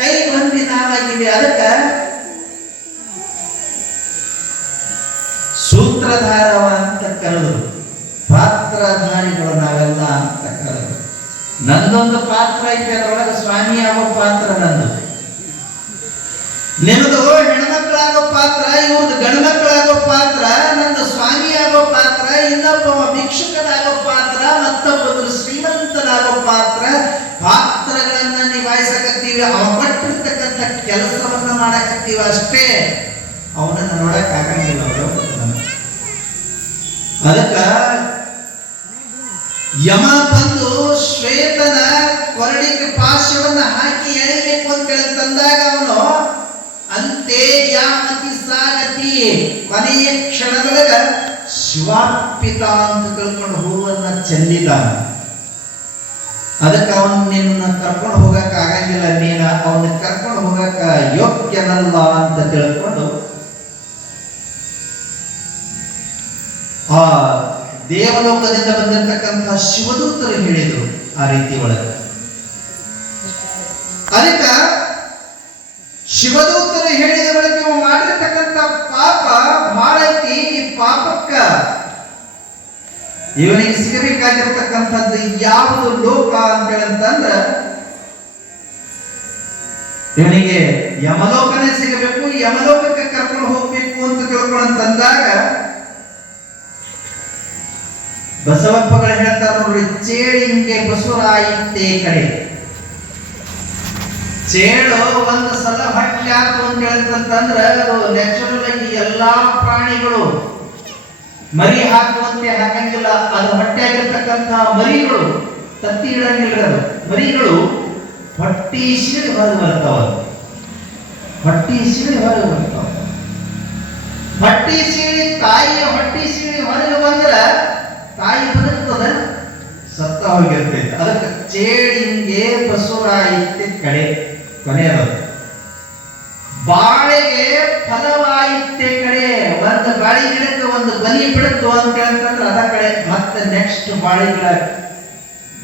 ಕೈ ಬಂದಿ ನಾವಾಗಿವೆ. ಅದಕ್ಕ ಸೂತ್ರಧಾರವ ಅಂತ ಕರೆದರು, ಪಾತ್ರಧಾರಿಗಳು ನಾವೆಲ್ಲ ಅಂತ ಕರೆದರು. ನಂದೊಂದು ಪಾತ್ರ ಐತೆ, ಅದರೊಳಗೆ ಸ್ವಾಮಿ ಆಗೋ ಪಾತ್ರ ನಂದು. ನಿಮ್ಮದು ಹೆಣ್ಮಕ್ಳಾಗೋ ಪಾತ್ರ, ಇವ್ರದ್ದು ಗಂಡು ಮಕ್ಕಳಾಗೋ ಪಾತ್ರ, ನಂದು ಸ್ವಾಮಿ ಆಗೋ ಪಾತ್ರ, ಇನ್ನೊಬ್ಬ ಭಿಕ್ಷುಕನಾಗೋ ಪಾತ್ರ, ಮತ್ತೊಬ್ಬರು ಶ್ರೀಮಂತನಾಗೋ ಪಾತ್ರ. ಪಾತ್ರಗಳನ್ನ ನಿಭಾಯಿಸಕತ್ತೀವಿ. ಅವ ಪಟ್ಟಿರ್ತಕ್ಕಂಥ ಕೆಲಸವನ್ನ ಮಾಡಕತ್ತೀವಿ ಅಷ್ಟೇ. ಅವನನ್ನ ನೋಡಕ್ ಆಗಂಗಿಲ್ಲ ಅವರು. ಅದಕ್ಕ ಯಮ ಬಂದು ಶ್ವೇತನ ಕೊರಳಿಗೆ ಪಾಶವನ್ನ ಹಾಕಿ ಎಳಿಬೇಕು ಅಂತ ತಂದಾಗ ಅವನು ಅಂತೆ ಯಾಮತಿ ಸಾಗತಿ ಕೊನೆಯ ಕ್ಷಣದೊಳಗ ಶಿವಾರ್ಪಿತ ಅಂತ ತಿಳ್ಕೊಂಡು ಹೂವನ್ನ ಚೆಲ್ಲಿದ. ಅದಕ್ಕೆ ಅವನು ನಿನ್ನ ಕರ್ಕೊಂಡು ಹೋಗಕ್ ಆಗಂಗಿಲ್ಲ, ನೀನ ಅವನ್ನ ಕರ್ಕೊಂಡು ಹೋಗಕ್ಕ ಯೋಗ್ಯನಲ್ಲ ಅಂತ ತಿಳ್ಕೊಂಡು ಆ ದೇವಲೋಕದಿಂದ ಬಂದಿರತಕ್ಕಂಥ ಶಿವದೂತರು ಹೇಳಿದ್ರು ಆ ರೀತಿ ಒಳಗೆ. ಅದಕ್ಕ ಶಿವದೂತರು ಹೇಳಿದ ಬಳಿಕ ಇವು ಮಾಡಿರ್ತಕ್ಕಂಥ ಪಾಪ ಬಹಳ ಐತಿ. ಈ ಪಾಪಕ್ಕ ಇವನಿಗೆ ಸಿಗಬೇಕಾಗಿರ್ತಕ್ಕಂಥದ್ದು ಯಾವುದು ಲೋಕ ಅಂತ ಹೇಳಂತಂದ್ರ ಇವನಿಗೆ ಯಮಲೋಕನೇ ಸಿಗಬೇಕು. ಯಮಲೋಕಕ್ಕೆ ಕರ್ಕೊಂಡು ಹೋಗ್ಬೇಕು ಅಂತ ತಿಳ್ಕೊಂಡಂತಂದಾಗ ಬಸವಪ್ಪಗಳು ಹೇಳ್ತಾರೆ ನೋಡ್ರಿ, ಚೇಳಿಂಗೆ ಬಸುರಾಯಿತ್ತೆ ಕಡೆ. ಚೇಳು ಒಂದು ಸಲ ಹೊಟ್ಟೆ ಹಾಕು ಅಂತ ಹೇಳ್ತಂತಂದ್ರ ಅದು ನ್ಯಾಚುರಲ್ ಆಗಿ ಎಲ್ಲಾ ಪ್ರಾಣಿಗಳು ಮರಿ ಹಾಕುವಂತೆ ಹಾಕಂಗಿಲ್ಲ. ಅದು ಹೊಟ್ಟೆ ಆಗಿರ್ತಕ್ಕಂಥ ಮರಿಗಳು ತತ್ತಿ ಇಡಂಗಿಲ್ಲ. ಮರಿಗಳು ಹೊಟ್ಟಿ ಸೀಳಿ ಹೊರಗೆ ಬರ್ತಾವ. ಹೊಟ್ಟಿ ಸೀಳಿ ಹೊರಗೆ ಬರ್ತಾವ. ಹೊಟ್ಟಿ ಸೀಳಿ ತಾಯಿಯ ಹೊಟ್ಟಿ ಸೀಳಿ ಹೊರಗೆ ಬಂದ್ರ ತಾಯಿ ಬದುಕ್ತದ, ಸತ್ತ ಹೋಗಿರ್ತೈತೆ. ಅದಕ್ಕೆ ಚೇಳಿಂಗೆ ಬಸುರಾಯಿತ್ತೆ ಕಡೆ ಕೊನೆಯದು. ಬಾಳೆಗೆ ಫಲವಾಯಿತ್ತೆ ಕಡೆ. ಒಂದು ಬಾಳೆ ಗಿಡಕ್ಕೆ ಒಂದು ಬಲಿ ಬಿಡುತ್ತು ಅಂತ ಹೇಳ್ತಂದ್ರೆ ಅದ ಕಡೆ ಮತ್ತೆ ನೆಕ್ಸ್ಟ್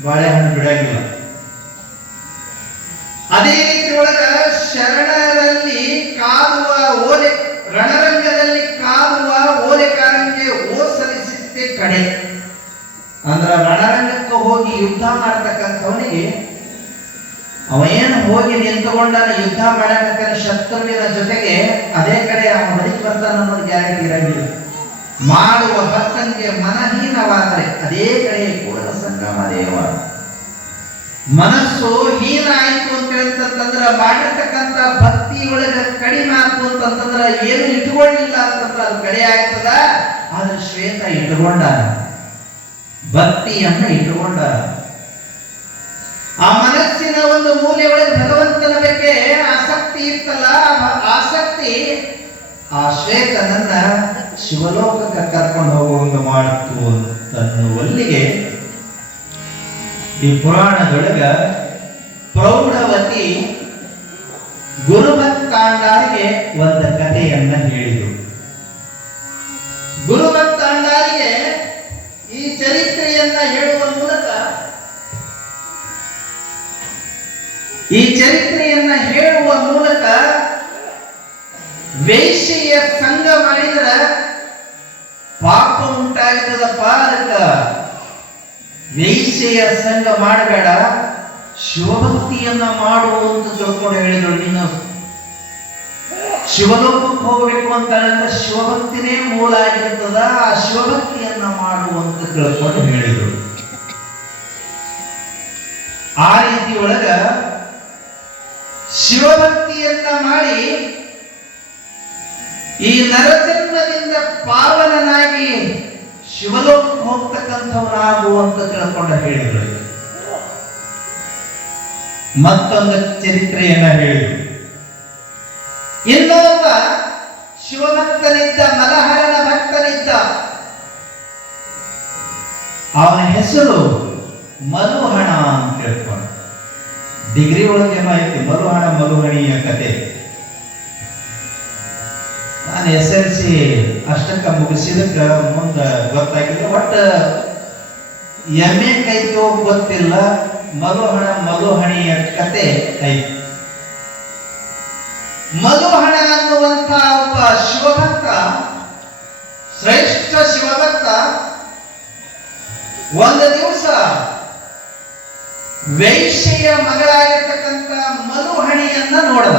ಬಾಳೆಹಣ್ಣು ಬಿಡಂಗಿಲ್ಲ. ಅದೇ ರೀತಿ ಒಳಗ ಶರಣರಲ್ಲಿ ಕಾದುವ ಓಲೆ, ರಣರಂಗದಲ್ಲಿ ಕಾದುವ ಓಲೆಕಾರನಿಗೆ ಓ ಸಲ್ಲಿಸುತ್ತೆ ಕಡೆ. ಅಂದ್ರ ರಣರಂಗಕ್ಕೆ ಹೋಗಿ ಯುದ್ಧ ಮಾಡ್ತಕ್ಕಂಥವನಿಗೆ ಅವ ಏನು ಹೋಗಿ ನಿಂತುಕೊಂಡಾನ ಯುದ್ಧ ಮಾಡತಕ್ಕಂಥ ಶತ್ರುವಿನ ಜೊತೆಗೆ ಅದೇ ಕಡೆ ಅವ ಬದುಕಿ ಬರ್ತಾನ ಅನ್ನೋದು ಗ್ಯಾರಂಟಿ ಇರಂಗಿಲ್ಲ. ಮಾಡುವ ಭಕ್ತನಿಗೆ ಮನಹೀನವಾದರೆ ಅದೇ ಕಡೆ ಕೂಡಲ ಸಂಗಮ ದೇವ ಮನಸ್ಸು ಹೀನ ಆಯ್ತು ಅಂತ ಹೇಳ್ತಂದ್ರ ಮಾಡಿರ್ತಕ್ಕಂಥ ಭಕ್ತಿ ಒಳಗ ಕಡಿಮೆ ಆಯ್ತು ಅಂತಂದ್ರ ಏನು ಇಟ್ಕೊಳ್ಳಿಲ್ಲ ಅಂತಂದ್ರ ಅದು ಕಡೆ ಆಗ್ತದ. ಆದ್ರೆ ಶ್ವೇತ ಇಟ್ಟುಕೊಂಡ ಭಕ್ತಿಯನ್ನ ಇಟ್ಟುಕೊಂಡ ಆ ಮನಸ್ಸಿನ ಒಂದು ಮೂಲೆ ಒಳಗೆ ಭಗವಂತನ ಬಗ್ಗೆ ಆಸಕ್ತಿ ಇತ್ತಲ್ಲ, ಆಸಕ್ತಿ ಆ ಶ್ವೇತನನ್ನ ಶಿವಲೋಕಕ್ಕೆ ಕರ್ಕೊಂಡು ಹೋಗುವಂಗ ಮಾಡಿತು ಅಂತನ್ನುವಲ್ಲಿಗೆ ಈ ಪುರಾಣದೊಳಗ ಪ್ರೌಢವತಿ ಗುರುಭಕ್ತಾಂಡಾರಿಗೆ ಒಂದು ಕಥೆಯನ್ನ ಹೇಳಿದರು. ಗುರುಭಕ್ತಾಂಡಾರಿಗೆ ಈ ಚರಿತ್ರೆಯನ್ನ ಹೇಳುವ ಮೂಲಕ ವೇಶ್ಯೆಯ ಸಂಘ ಮಾಡಿದ್ರ ಪಾಪ ಉಂಟಾಗ್ತದಪ್ಪ. ಅದಕ್ಕ ವೇಶ್ಯೆಯ ಸಂಘ ಮಾಡಬೇಡ, ಶಿವಭಕ್ತಿಯನ್ನ ಮಾಡು ಅಂತ ತಿಳ್ಕೊಂಡು ಹೇಳಿದ್ರು. ನೀನು ಶಿವಲೋಕಕ್ಕೆ ಹೋಗಬೇಕು ಅಂತ ಹೇಳಿದ್ರೆ ಶಿವಭಕ್ತಿನೇ ಮೂಲ ಆಗಿರ್ತದ, ಆ ಶಿವಭಕ್ತಿಯನ್ನ ಮಾಡು ಅಂತ ತಿಳ್ಕೊಂಡು ಹೇಳಿದ್ರು. ಆ ರೀತಿ ಒಳಗ ಶಿವಭಕ್ತಿಯನ್ನ ಮಾಡಿ ಈ ನರಜನ್ಮದಿಂದ ಪಾವನನಾಗಿ ಶಿವಲೋಕಕ್ಕೆ ಹೋಗ್ತಕ್ಕಂಥವನಾಗು ಅಂತ ತಿಳ್ಕೊಂಡು ಹೇಳಿದ್ರು. ಮತ್ತೊಂದು ಚರಿತ್ರೆಯನ್ನ ಹೇಳಿದ್ರು. ಇನ್ನೊಬ್ಬ ಶಿವಭಕ್ತನಿದ್ದ, ಮಲಹರನ ಭಕ್ತನಿದ್ದ. ಅವನ ಹೆಸರು ಮಲುಹಣ ಅಂತ ತಿಳ್ಕೊಂಡು. ಡಿಗ್ರಿ ಒಳಗೆ ಏನೋ ಐತಿ ಮಲುಹಣ ಮಲುಹಣಿಯ ಕತೆ. ನಾನು SLC ಅಷ್ಟಕ್ಕ ಮುಗಿಸಿದಕ್ಕ ಮುಂದೆ ಗೊತ್ತಾಗಿದೆ. ಒಟ್ಟು MA ಕೈತೋ ಗೊತ್ತಿಲ್ಲ, ಮಲುಹಣ ಮಲುಹಣಿಯ ಕತೆ ಐತಿ. ಮಲುಹಣ ಅನ್ನುವಂಥ ಒಬ್ಬ ಶಿವಭಕ್ತ, ಶ್ರೇಷ್ಠ ಶಿವಭಕ್ತ, ಒಂದು ದಿವಸ ವೈಶ್ಯೆಯ ಮಗಳಾಗಿರ್ತಕ್ಕಂಥ ಮಲುಹಣಿಯನ್ನ ನೋಡದ,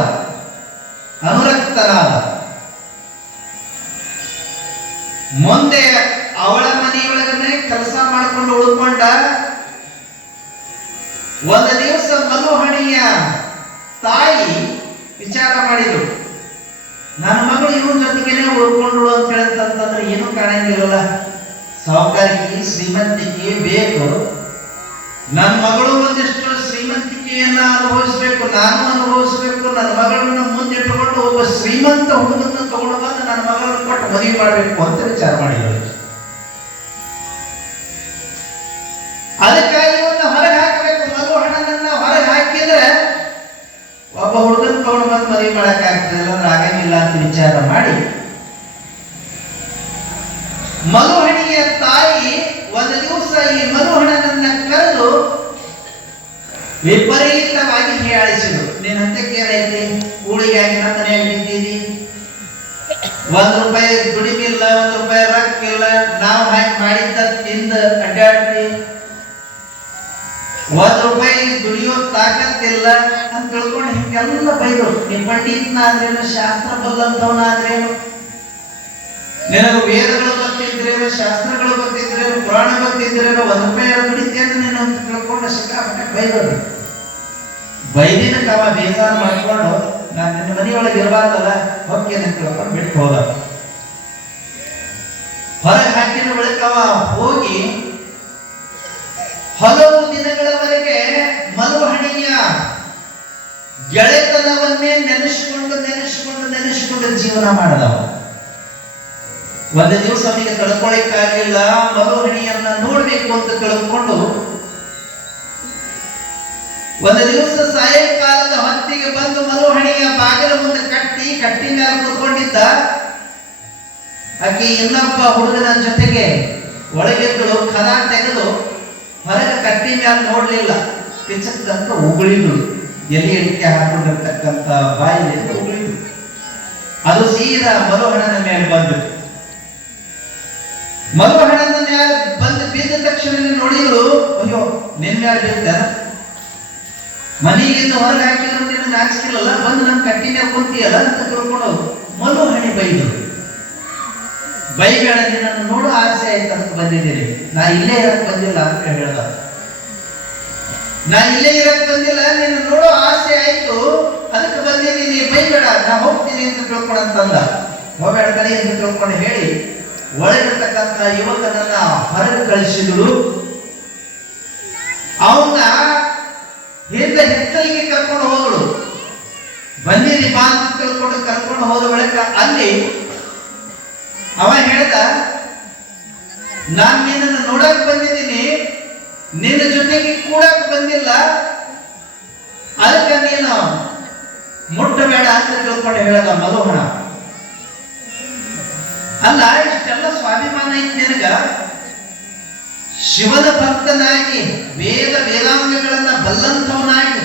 ಅನುರಕ್ತನಾದ. ಮುಂದೆ ಅವಳ ಮನೆಯೊಳಗನೆ ಕೆಲಸ ಮಾಡಿಕೊಂಡು ಉಳ್ಕೊಂಡ. ಒಂದು ದಿವಸ ಮಲುಹಣಿಯ ತಾಯಿ ವಿಚಾರ ಮಾಡಿದ್ರು, ನನ್ನ ಮಗಳು ಇವನ ಜೊತೆಗೇನೆ ಉಳ್ಕೊಂಡ್ರು ಅಂತ ಹೇಳಂತಂದ್ರೆ ಏನು ಕಾಣಂಗಿರಲ್ಲ, ಸಾಹುಕಾರಿಕೆ ಶ್ರೀಮಂತಿಕೆ ಬೇಕು, ನನ್ನ ಮಗಳು ಒಂದಿಷ್ಟು ಶ್ರೀಮಂತಿಕೆಯನ್ನ ಅನುಭವಿಸ್ಬೇಕು, ನಾನು ಅನುಭವಿಸ್ಬೇಕು, ನನ್ನ ಮಗಳನ್ನ ಮುಂದಿಟ್ಟುಕೊಂಡು ಒಬ್ಬ ಶ್ರೀಮಂತ ಹುಡುಗನ್ನ ತಗೊಂಡು ಬಂದು ನನ್ನ ಮಗಳನ್ನು ಕೊಟ್ಟು ಮದುವೆ ಮಾಡಬೇಕು ಅಂತ ವಿಚಾರ ಮಾಡಿದ್ರು. ಅದಕ್ಕಾಗಿ ಒಂದು ಹೊರಗೆ ಹಾಕಬೇಕು, ಮಲುಹಣನನ್ನ ಹೊರಗೆ ಹಾಕಿದ್ರೆ ಒಬ್ಬ ಹುಡುಗನ ತಗೊಂಡು ಬಂದು ಮದುವೆ ಮಾಡಕ್ ಆಗ್ತದೆ, ಅಂದ್ರೆ ಆಗಂಗಿಲ್ಲ ಅಂತ ವಿಚಾರ ಮಾಡಿ ಮಲುಹಣಿಯ ತಾಯಿ ಒಂದು ದಿವಸ ಈ ಮಲುಹಣನನ್ನ ಕರೆದು ವಿಪರೀತವಾಗಿ ಹೀಯಾಳಿಸಿದ್ರು. ನೀನ್ ಹಂತಕ್ಕೆ ಏನೈತಿ, ಕೂಳಿಗಾಗಿ ನಮ್ಮ ಮನೆಯಾಗಿ ನಿಂತಿದ್ದಿ, ₹1 ದುಡಿಮಿಲ್ಲ, ₹1 ರೊಕ್ಕ ಇಲ್ಲ, ನಾವು ಹಾಕಿ ಮಾಡಿದ್ದ ತಿಂದ ಅಡ್ಡಾಡ್ತಿ, ₹1 ದುಡಿಯೋ ತಾಕತ್ತಿಲ್ಲ ಅಂತ ತಿಳ್ಕೊಂಡು ಹಿಂಗೆಲ್ಲ ಬೈದ್ರು. ನೀ ಪಂಡಿತನಾದ್ರೇನು, ಶಾಸ್ತ್ರ ಬಲ್ಲಂತವನಾದ್ರೇನು, ನಿನಗೆ ವೇದಗಳು ಗೊತ್ತಿದ್ರೇನು, ಶಾಸ್ತ್ರಗಳು ಗೊತ್ತಿದ್ರೇನು, ಪುರಾಣ ಗೊತ್ತಿದ್ರೇನು, ₹1 ದುಡಿತೇನು ನೀನು ಅಂತ ತಿಳ್ಕೊಂಡು ಸಿಕ್ಕಾಪಟ್ಟೆ ಬೈದ್ರು. ಬೈದಿನ ಕಾವ ಬೇಜಾರು ಮಾಡ್ಕೊಂಡು ನಾನು ನಿನ್ನ ಮನೆಯೊಳಗೆ ಇರಬಾರ್ದಲ್ಲ, ಹೋಗ್ತೇನೆ ಅಂತ ತಿಳ್ಕೊಂಡು ಬಿಟ್ಟು ಹೋದ. ಹೊರಗೆ ಹಾಕಿದ ಬಳಿಕವ ಹೋಗಿ ಹಲವು ದಿನಗಳವರೆಗೆ ಮಲುಹಣಿಯ ಗೆಳೆತನವನ್ನೇ ನೆನೆಸಿಕೊಂಡು ಜೀವನ ಮಾಡಿದವ. ಒಂದು ದಿವಸ ಅವನಿಗೆ ತಡ್ಕೊಳ್ಳಿಕ್ಕಾಗಲಿಲ್ಲ, ಮಲುಹಣಿಯನ್ನ ನೋಡ್ಬೇಕು ಅಂತ ತಿಳ್ಕೊಂಡು ಒಂದು ದಿವಸ ಸಾಯಂಕಾಲದ ಹೊತ್ತಿಗೆ ಬಂದು ಮಲುಹಣಿಯ ಬಾಗಿಲ ಮುಂದೆ ಕಟ್ಟಿ ಮೇಲೆ ಕೂತ್ಕೊಂಡಿದ್ದ. ಆಕೆ ಇನ್ನೊಬ್ಬ ಹುಡುಗನ ಜೊತೆಗೆ ಒಳಗಿದ್ದಳು. ಕದ ತೆಗೆದು ಹೊರಗೆ ಕಟ್ಟಿ ಮೇಲೆ ನೋಡ್ಲಿಲ್ಲ, ಕಿಚಕ್ಕಂತ ಉಗುಳಿದ್ರು. ಎಲೆ ಅಡಿಕೆ ಹಾಕೊಂಡಿರ್ತಕ್ಕಂಥ ಬಾಯಿಲಿಂದ ಉಗುಳಿದ್ರು. ಅದು ಸೀದಾ ಮಲುಹಣನ ಮೇಲೆ ಬಂದು ಮಲುಹಣನ ಮ್ಯಾಲ ಬಂದು ಬಿದ್ದ ತಕ್ಷಣ ನೋಡಿದ್ರು, ಅಯ್ಯೋ ನಿನ್ ಮ್ಯಾಲ ಬಿದ್ದ, ಮನೆಯಿಂದ ಹೊರಗೆ ಹಾಕಿದ್ರು ನಿನ್ನ ನಾಚಿಕಿಲ್ಲಲ್ಲ, ಬಂದು ನಮ್ ಕಟ್ಟಿ ಮ್ಯಾಲ ಕುಂತಿಯಲ್ಲ ಅಂತ ತಿಳ್ಕೊಂಡು ಮಲು ಹಣಿ ಬೈದು, ಬೈಬೇಡ, ನಿನ್ನನ್ನು ನೋಡು ಆಸೆ ಆಯ್ತು ಅಂತ ಬಂದಿದ್ದೀನಿ, ನಾ ಇಲ್ಲೇ ಇರಕ್ ಬಂದಿಲ್ಲ ಅಂತ ಹೇಳ್ದ. ನಾ ಇಲ್ಲೇ ಇರಕ್ ಬಂದಿಲ್ಲ, ನಿನ್ನ ನೋಡೋ ಆಸೆ ಆಯ್ತು, ಅದಕ್ಕೆ ಬಂದಿದ್ದೀನಿ, ಬೈಬೇಡ, ನಾ ಹೋಗ್ತೀನಿ ಅಂತ ತಿಳ್ಕೊಂಡಂತಂದ. ಹೋಗ್ಬೇಡ ಕಡೆ ಅಂತ ತಿಳ್ಕೊಂಡು ಹೇಳಿ ಒಳಗಿರ್ತಕ್ಕಂಥ ಯುವಕನನ್ನ ಹೊರಗೆ ಕಳಿಸಿದ್ರು. ಅವನ್ನ ಹಿಂದೆ ಹಿತ್ತಲಿಗೆ ಕರ್ಕೊಂಡು ಹೋದಳು. ಬಂದಿರಿ ಬಾ ಅಂತ ತಿಳ್ಕೊಂಡು ಕರ್ಕೊಂಡು ಹೋದ ಬಳಿಕ ಅಲ್ಲಿ ಅವ ಹೇಳ್ದ, ನಾನ್ ನಿನ್ನನ್ನು ನೋಡಕ್ ಬಂದಿದ್ದೀನಿ, ನಿನ್ನ ಜೊತೆಗೆ ಕೂಡಕ್ ಬಂದಿಲ್ಲ, ಅದಕ್ಕೆ ನೀನು ಮುಟ್ಟಬೇಡ ಅಂತ ತಿಳ್ಕೊಂಡು ಹೇಳದ ಮಲೋಹಣ. ಅಲ್ಲ, ಇಷ್ಟೆಲ್ಲ ಸ್ವಾಭಿಮಾನ ಐತಿ ನಿನಗ, ಶಿವನ ಭಕ್ತನಾಗಿ ವೇದಾಂಗಗಳನ್ನ ಬಲ್ಲಂತವನಾಗಿ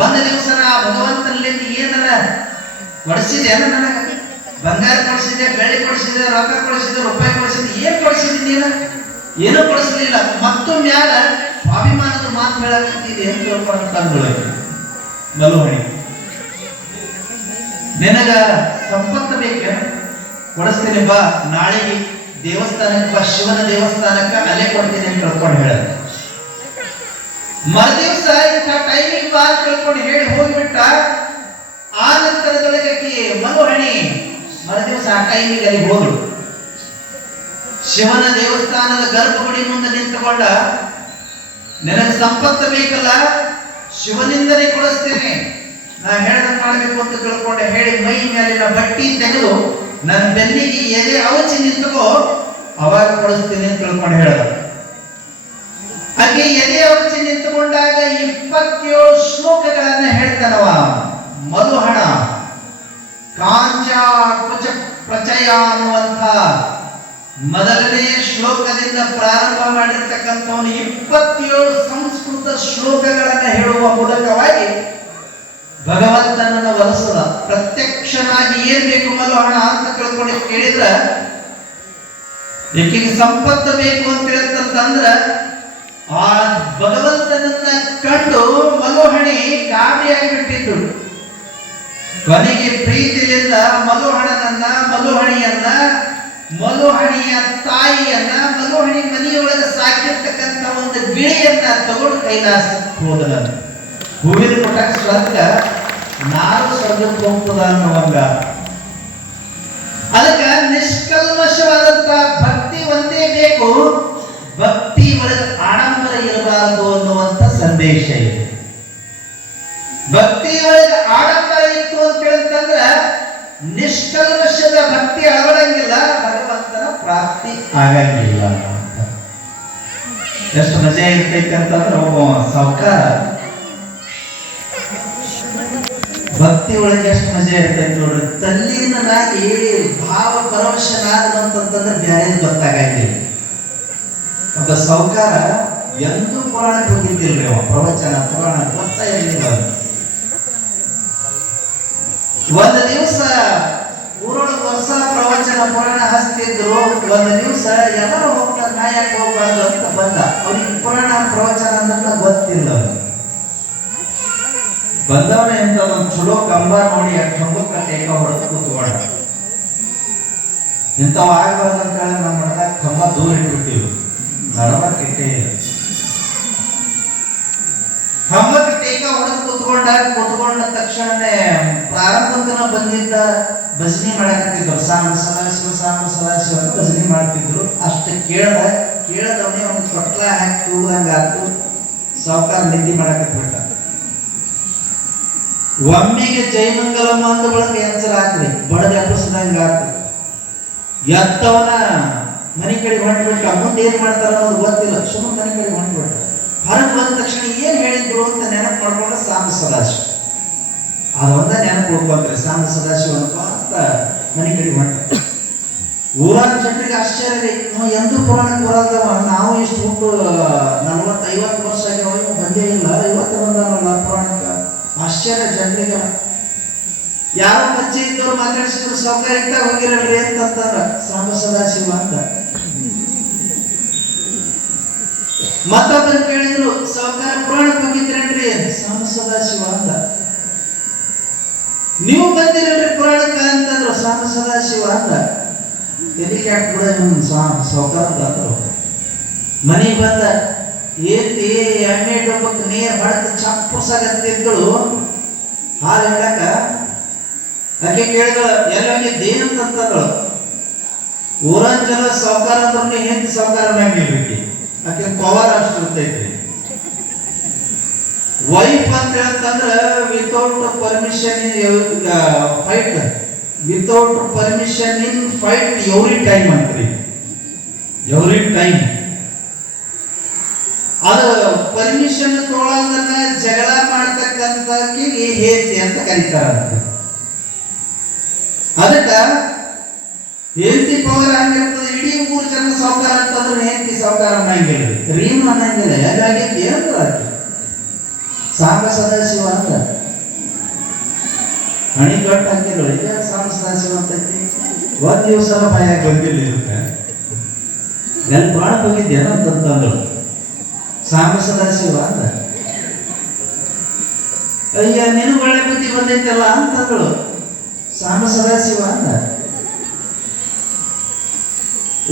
ಒಂದು ದಿವಸ ಆ ಭಗವಂತನಲ್ಲಿ ಏನಾರ ಕೊಡಿಸಿದೆ, ನನಗ ಬಂಗಾರ ಕೊಡಿಸಿದೆ, ಬೆಳ್ಳಿ ಕೊಡಿಸಿದೆ, ರೊಕ್ಕ ಕೊಡಿಸಿದೆ, ರೂಪಾಯಿ ಕೊಡಿಸಿದೆ, ಏನ್ ಕೊಡಿಸಿದೆ ನೀನು? ಏನೂ ಕೊಡಿಸಲಿಲ್ಲ. ಮತ್ತು ಮ್ಯಾಲ ಸ್ವಾಭಿಮಾನದ ಮಾತು ಹೇಳಕತ್ತಿದೆ ಅಂತ ತಿಳ್ಕೊಂಡು ತಂದಳು ಮಲೋಹಣಿ. ನಿನಗ ಸಂಪತ್ತು ಬೇಕ, ಕೊಡಿಸ್ತೀನಿ ಬಾ, ನಾಳೆಗೆ ದೇವಸ್ಥಾನಕ್ಕೆ ಬಾ, ಶಿವನ ದೇವಸ್ಥಾನಕ್ಕೆ ಅಲ್ಲೇ ಕೊಡ್ತೀನಿ ಅಂತ ತಿಳ್ಕೊಂಡು ಹೇಳ. ಮರುದಿವಸ ಇಂಥ ಟೈಮಿಂಗ್ ಬಾ ಅಂತ ತಿಳ್ಕೊಂಡು ಹೇಳಿ ಹೋಗಿಬಿಟ್ಟ. ಆ ನಂತರದೊಳಗೆ ಮಲೋಹಣಿ ಮರುದಿವಸ ಆ ಟೈಮಿಗೆ ಅಲ್ಲಿ ಹೋದಳು. ಶಿವನ ದೇವಸ್ಥಾನದ ಗರ್ಭಗುಡಿ ಮುಂದೆ ನಿಂತುಕೊಂಡ, ನನಗೆ ಸಂಪತ್ತು ಬೇಕಲ್ಲ, ಶಿವನಿಂದಲೇ ಕೊಡಿಸ್ತೇನೆ, ನಾ ಹೇಳ್ದಂಗೆ ಮಾಡಬೇಕು ಅಂತ ತಿಳ್ಕೊಂಡೆ ಹೇಳಿ ಮೈ ಮೇಲಿನ ಬಟ್ಟಿ ತೆಗೆದು ನನ್ನ ಬೆನ್ನಿಗೆ ಎದೆ ಅವಚಿ ನಿಂತುಕೋ, ಅವಾಗ ಕೊಡಿಸ್ತೀನಿ ಅಂತ ತಿಳ್ಕೊಂಡು ಹೇಳ್ದ. ಹಾಗೆ ಎದೆ ಅವಚಿ ನಿಂತುಕೊಂಡಾಗ 27 ಶ್ಲೋಕಗಳನ್ನ ಹೇಳ್ತಾನವ ಮಲೋಹಣ. ಕಾಂಚ ಕುಚ ಪ್ರಚಯ ಅನ್ನುವಂಥ ಮೊದಲನೇ ಶ್ಲೋಕದಿಂದ ಪ್ರಾರಂಭ ಮಾಡಿರ್ತಕ್ಕಂಥವನು 27 ಸಂಸ್ಕೃತ ಶ್ಲೋಕಗಳನ್ನ ಹೇಳುವ ಮೂಲಕವಾಗಿ ಭಗವಂತನನ್ನು ಒಲಿಸದ. ಪ್ರತ್ಯಕ್ಷನಾಗಿ ಏನ್ ಬೇಕು ಮಲೋಹಣ ಅಂತ ತಿಳ್ಕೊಂಡು ಕೇಳಿದ್ರ, ಏಕೆಗೆ ಸಂಪತ್ತು ಬೇಕು ಅಂತ ಹೇಳ್ತಂದ್ರ ಆ ಭಗವಂತನನ್ನ ಕಂಡು ಮಲೋಹಣಿ ಗಾಬರಿಯಾಗಿ ಬಿಟ್ಟಿದ್ದು. ಕೊನೆಗೆ ಪ್ರೀತಿಯಿಂದ ಮಲೋಹಣನನ್ನ, ಮಲೋಹಣಿಯನ್ನ, ಮಲೋಹಣಿಯ ತಾಯಿಯನ್ನ, ಮಲೋಹಣಿ ಮನೆಯೊಳಗೆ ಸಾಕಿರ್ತಕ್ಕಂಥ ಒಂದು ಗಿಳಿಯನ್ನ ತಗೊಂಡು ಕೈಲಾಸಕ್ಕೆ ಹೋದನ. ಹೂವಿನ ಕೊಟ್ಟಾಗ ಸ್ವರ್ಗ, ನಾರು ಸ್ವರ್ಗಕ್ಕೆ ಹೋಗ್ತದ ಅನ್ನುವಂಗ. ಅದಕ್ಕೆ ನಿಷ್ಕಲ್ಮಶವಾದಂತ ಭಕ್ತಿ ಒಂದೇ ಬೇಕು, ಭಕ್ತಿ ಒಳಗೆ ಆಡಂಬರ ಇರಬಾರದು ಅನ್ನುವಂಥ ಸಂದೇಶ ಇದೆ. ಭಕ್ತಿ ಒಳಗೆ ಆಡಂಬರ ಇತ್ತು ಅಂತ ಹೇಳ್ತಂದ್ರ ನಿಷ್ಕಲ್ಮಶದ ಭಕ್ತಿ ಆಗಂಗಿಲ್ಲ, ಭಗವಂತನ ಪ್ರಾಪ್ತಿ ಆಗಂಗಿಲ್ಲ. ಎಷ್ಟು ಮಜಾ ಇರ್ತೈತೆ ಅಂತಂದ್ರೆ, ಒಬ್ಬ ಸಾವುಕಾರ ಭಕ್ತಿ ಒಳಗೆ ಎಷ್ಟು ಮಜಾ ಇರ್ತೈತೆ ನೋಡ್ರಿ. ತಲ್ಲೀನಾಗಿ ಭಾವ ಪರವಶನಾದಂತಂದ್ರೆ ಬ್ಯಾರೆ ಗೊತ್ತಾಗಂಗಿಲ್ಲ. ಒಬ್ಬ ಸಾವುಕಾರ ಎಂದೂ ಪುರಾಣಕ್ಕೆ ಹೋಗಿದ್ದಿಲ್ರಿ, ಅವ ಪ್ರವಚನ ಪುರಾಣ ಗೊತ್ತ ಇರಲಿಲ್ಲ. ಒಂದು ದಿವಸ ಊರೊಳಗೆ ಹೊಸ ಪ್ರವಚನ ಪುರಾಣ ಹಚ್ತಿದ್ರು. ಒಂದು ದಿವಸ ಎಲ್ಲರೂ ಹೋಗ್ತಾರೆ, ನಾ ಯಾಕೆ ಹೋಗ್ಬಾರ್ದು ಅಂತ ಬಂದ. ಅವ್ರಿಗೆ ಪುರಾಣ ಪ್ರವಚನ ಅಂತ ಗೊತ್ತಿಲ್ಲ. ಬಂದವನ ಎಂತ ಒಂದು ಚಲೋ ಕಂಬ ನೋಡಿ ಕಂಬಕ್ಕೆ ಟೇಕ ಹೊಡೆದು ಕೂತ್ಕೊಂಡ. ಇಂಥವ್ ಆಗ್ಬಾರ್ದು ಅಂತ ಹೇಳಿ ನಾವು ಮಾಡಿದಾಗ ಕಂಬ ದೂರ ಇಟ್ಬಿಟ್ಟಿವಿ, ನಡವಕ್ಕೆ ಇಟ್ಟೇ ಇಲ್ಲ. ಕಂಬಕ್ಕೆ ಟೇಕ ಹೊಡೆದು ಕೂತ್ಕೊಂಡ ತಕ್ಷಣನೇ ಪ್ರಾರಂಭದ ಬಂದಿದ್ದ ಭಜನೆ ಮಾಡಕತ್ತಿದ್ರು. ಸಾಮ ಸದಾಶಿವ ಸಾಮ ಸದಾಶಿವ ಅಂತ ಭಜನೆ ಮಾಡ್ತಿದ್ರು. ಅಷ್ಟು ಕೇಳದವನೇ ಒಂದು ತೊಟ್ಲ ಹಾಕಿ ತೂದಂಗ ಆತು. ಸಾವುಕಾರ ನಿದ್ದೆ ಮಾಡಕತ್ಬಿಟ್ಟ. ಒಮ್ಮೆಗೆ ಜಯಮಂಗಲಮ್ಮ ಅಂತ ಬಳಕೆ ಎಚ್ಚರ ಹಾಕ್ರಿ, ಬಡದ ಎಬ್ಬಸದಂಗ ಆತು. ಎತ್ತವನ ಮನೆ ಕಡೆ ಹೊಂಟ್ಬಿಟ್ಟ. ಮುಂದೆ ಏನ್ ಮಾಡ್ತಾರ ಅನ್ನೋದು ಗೊತ್ತಿಲ್ಲ, ಸುಮ್ಮನೆ ಮನೆ ಕಡೆ ಹೊಂಟ್ಬಿಟ್ಟ. ಹೊರಗೆ ಬಂದ ತಕ್ಷಣ ಏನ್ ಹೇಳಿದ್ರು ಅಂತ ನೆನಪು ಮಾಡ್ಕೊಂಡ ಸಾಮ ಸದಾಶಿವ. ಅದೊಂದ ನೆನಪು ಉಳ್ಕೊಂಡ್ರಿ, ಸಾಮ ಸದಾಶಿವ ಅಂತ ಮನೆ ಕಡೆ ಹೊಂಟ. ಊರಾಗ ಜನರಿಗೆ ಆಶ್ಚರ್ಯ ರೀ, ಎಂದೂ ಪುರಾಣಕ್ಕೆ ಬರಲ್ದವ, ನಾವು ಇಷ್ಟು ಹುಟ್ಟು 40-50 ವರ್ಷ ಆಗ್ಯಾವ, ಬಂದೇ ಇಲ್ಲ, ಇವತ್ತು ಬಂದವಲ್ಲ ಪುರಾಣಕ್ಕೆ. ಆಶ್ಚರ್ಯ ಜನರಿಗೆ. ಯಾವ ಮಚ್ಚೆ ಇದ್ದವ್ರು ಮಾತಾಡಿಸಿದ್ರು, ಸಾವುಕಾರ ಇದ್ದಾಗ ಹೋಗಿರಲ್ರಿ ಅಂತಂದ್ರ ಸಾಮ ಸದಾಶಿವ ಅಂತ. ಮತ್ತೊಬ್ಬರು ಕೇಳಿದ್ರು, ಸಾವುಕಾರ ಪುರಾಣಕ್ಕೆ ಹೋಗಿದ್ರೇನ್ರಿ? ಸ್ವಾಮಿ ಸದಾಶಿವ ಅಂದ. ನೀವು ಬಂದಿರಲ್ರಿ ಪುರಾಣಕ್ಕ ಅಂತಂದ್ರು. ಸ್ವಾಮಿ ಸದಾಶಿವ ಅಂದ. ಎದಕ್ಕೆ ಹಾಕ್ಬಿಡ ಸಾವುಕಾರ ಅಂದ್ರು. ಮನೆಗೆ ಬಂದ, ಏನ್ರಿ ಎಣ್ಣೆ ಡಬ್ಬಕ್ಕೆ ನೀರು ಹೊಡೆದು ಚಪ್ಪಸಾಗತ್ತಿದ್ದಳು ಹಾಲು ಇಡಕ. ಆಕೆ ಕೇಳಿದಳು, ಎಲ್ಲ ಹೋಗಿದ್ದೇನಂತಂದಳು. ಊರಂಜಲ ಸಾವುಕಾರ ಅಂದ್ರೆ ಹೆಂಗ್ ಸಾವುಕಾರ ಮ್ಯಾಗಿಲ್ರಿ. ಆಕೆ ಪವರ್ ಅಷ್ಟು ಇರ್ತೈತ್ರಿ. ವೈಫ್ ಅಂತ ಹೇಳ್ತಂದ್ರ without permission fight, without permission in fight every time ಅಂತ್ರಿ. ಎವ್ರಿ ಟೈಮ್ ಅದು ಪರ್ಮಿಷನ್ ತೊಗೊಳೋದನ್ನ ಜಗಳ ಮಾಡ್ತಕ್ಕಂಥ ಹೇತಿ ಅಂತ ಕರೀತಾರಂತೆ. ಅದಕ್ಕ ಹೆಂಡತಿ ಪವರ್ ಹಂಗಿರ್ತದೆ. ಇಡೀ ಊರ್ ಜನ ಸಾವುಕಾರ ಅಂತಂದ್ರೆ ಹೆಂಡತಿ ಸಾವುಕಾರ ಅನ್ನಂಗಿಲ್ಲ, ರೀಮ್ ಅನ್ನಂಗಿಲ್ಲ. ಹೇಗಾಗೈತಿ ಅಂದ್ರ ಸಾಂಬ ಸದಾಶಿವ ಅಂತ ಹಣಿ ಕಟ್ಟು ಹಾಕಿದ್ರು. ಇದೇ ಸಾಂಬ ಸದಾಶಿವ ಅಂತೈತಿ. ಒಂದ್ ದಿವಸ ಬಾಯಾಗ ಬಂದಿಲ್ಲ ಇದಕ್ಕೆ. ಎಲ್ಲಿ ಪ್ರಾಣಕ್ಕೆ ಹೋಗಿದ್ದೇನ ಅಂತಂದ್ರು. ಸಾಂಬ ಸದಾಶಿವ ಅಂತ. ಅಯ್ಯ ನಿನಗೆ ಒಳ್ಳೆ ಬುದ್ಧಿ ಬಂದೈತಲ್ಲ ಅಂತಂದ್ರು. ಸಾಂಬ ಸದಾಶಿವ ಅಂತ.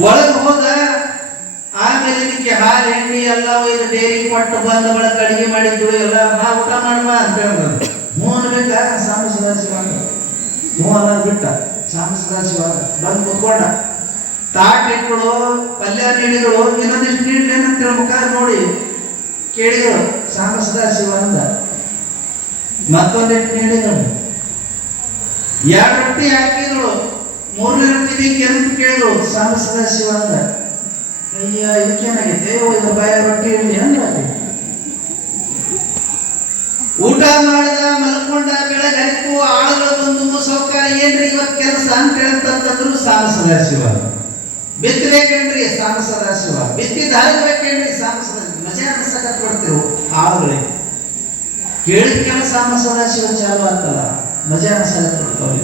ಒಳಗೆ ಹೋದ. ಆಮೇಲೆ ಇದಕ್ಕೆ ಹಾಲು ಎಣ್ಣೆ ಎಲ್ಲ ಒಯ್ದು ಡೇರಿ ಕೊಟ್ಟು ಬಂದ ಒಳಗೆ ಅಡಿಗೆ ಮಾಡಿದ್ದು ಎಲ್ಲ ನಾ ಊಟ ಮಾಡುವ ಅಂತ ಹೇಳಿದ್ರು. ಹ್ಞೂ ಅನ್ಬೇಕಾ? ಸಾಂಬ ಸದಾಶಿವ ಅಂತ. ಹ್ಞೂ ಅನ್ನೋದು ಬಿಟ್ಟ. ಸಾಂಬ ಸದಾಶಿವ ಬಂದು ಕೂತ್ಕೊಂಡ. ತಾಟ್ ಇಟ್ಗಳು, ಪಲ್ಯ ನೀಡಿದಳು. ಇನ್ನೊಂದಿಷ್ಟು ನೀಡ್ಲೇನಂತೇಳಿ ಮುಖ ನೋಡಿ ಕೇಳಿದಳು. ಸಾಂಬ ಸದಾಶಿವ ಅಂದ. ಮತ್ತೊಂದಿಟ್ಟು ನೀಡಿದಳು. 2 ರೊಟ್ಟಿ ಹಾಕಿದಳು. 3ನೇ ರೊಟ್ಟಿ ಬೇಕೇನಂತ ಕೇಳಿದಳು. ಸಾಂಬ ಸದಾಶಿವ ಅಂದ. ಅಯ್ಯ ಇದಕ್ಕೇನಾಗೈತೆ? ಇದು ಬಾಯ ರೊಟ್ಟಿ ಇರಲಿ ಅಂದ. ಊಟ ಮಾಡಿದ, ಮಲ್ಕೊಂಡ. ಬೆಳಗ್ಗೆ ಹರಿತು ಆಳುಗಳು ಬಂದು, ಸಾವುಕಾರ ಏನ್ರಿ ಇವತ್ತು ಕೆಲಸ ಅಂತ ಹೇಳ್ತಂತಂದ್ರು. ಸಾಂಬ ಸದಾಶಿವ. ಬಿತ್ತಬೇಕೇನ್ರಿ? ಸಾಂಬ ಸದಾಶಿವ. ಬಿತ್ತಿದ ಹಾಕಬೇಕೇನ್ರಿ? ಸಾಂಬ ಸದಾಶಿವ. ಮಜಾ ಅನ್ಸಕತ್ ಕೊಡ್ತಿರು ಆಳುಗಳಿಗೆ. ಕೇಳಿದ ಕೆಲಸ ಸಾಂಬ ಸದಾಶಿವ ಚಾಲು ಆಗ್ತಲ್ಲ, ಮಜಾ ಅನ್ಸಕತ್ ಕೊಡ್ತಾವ್ರಿ.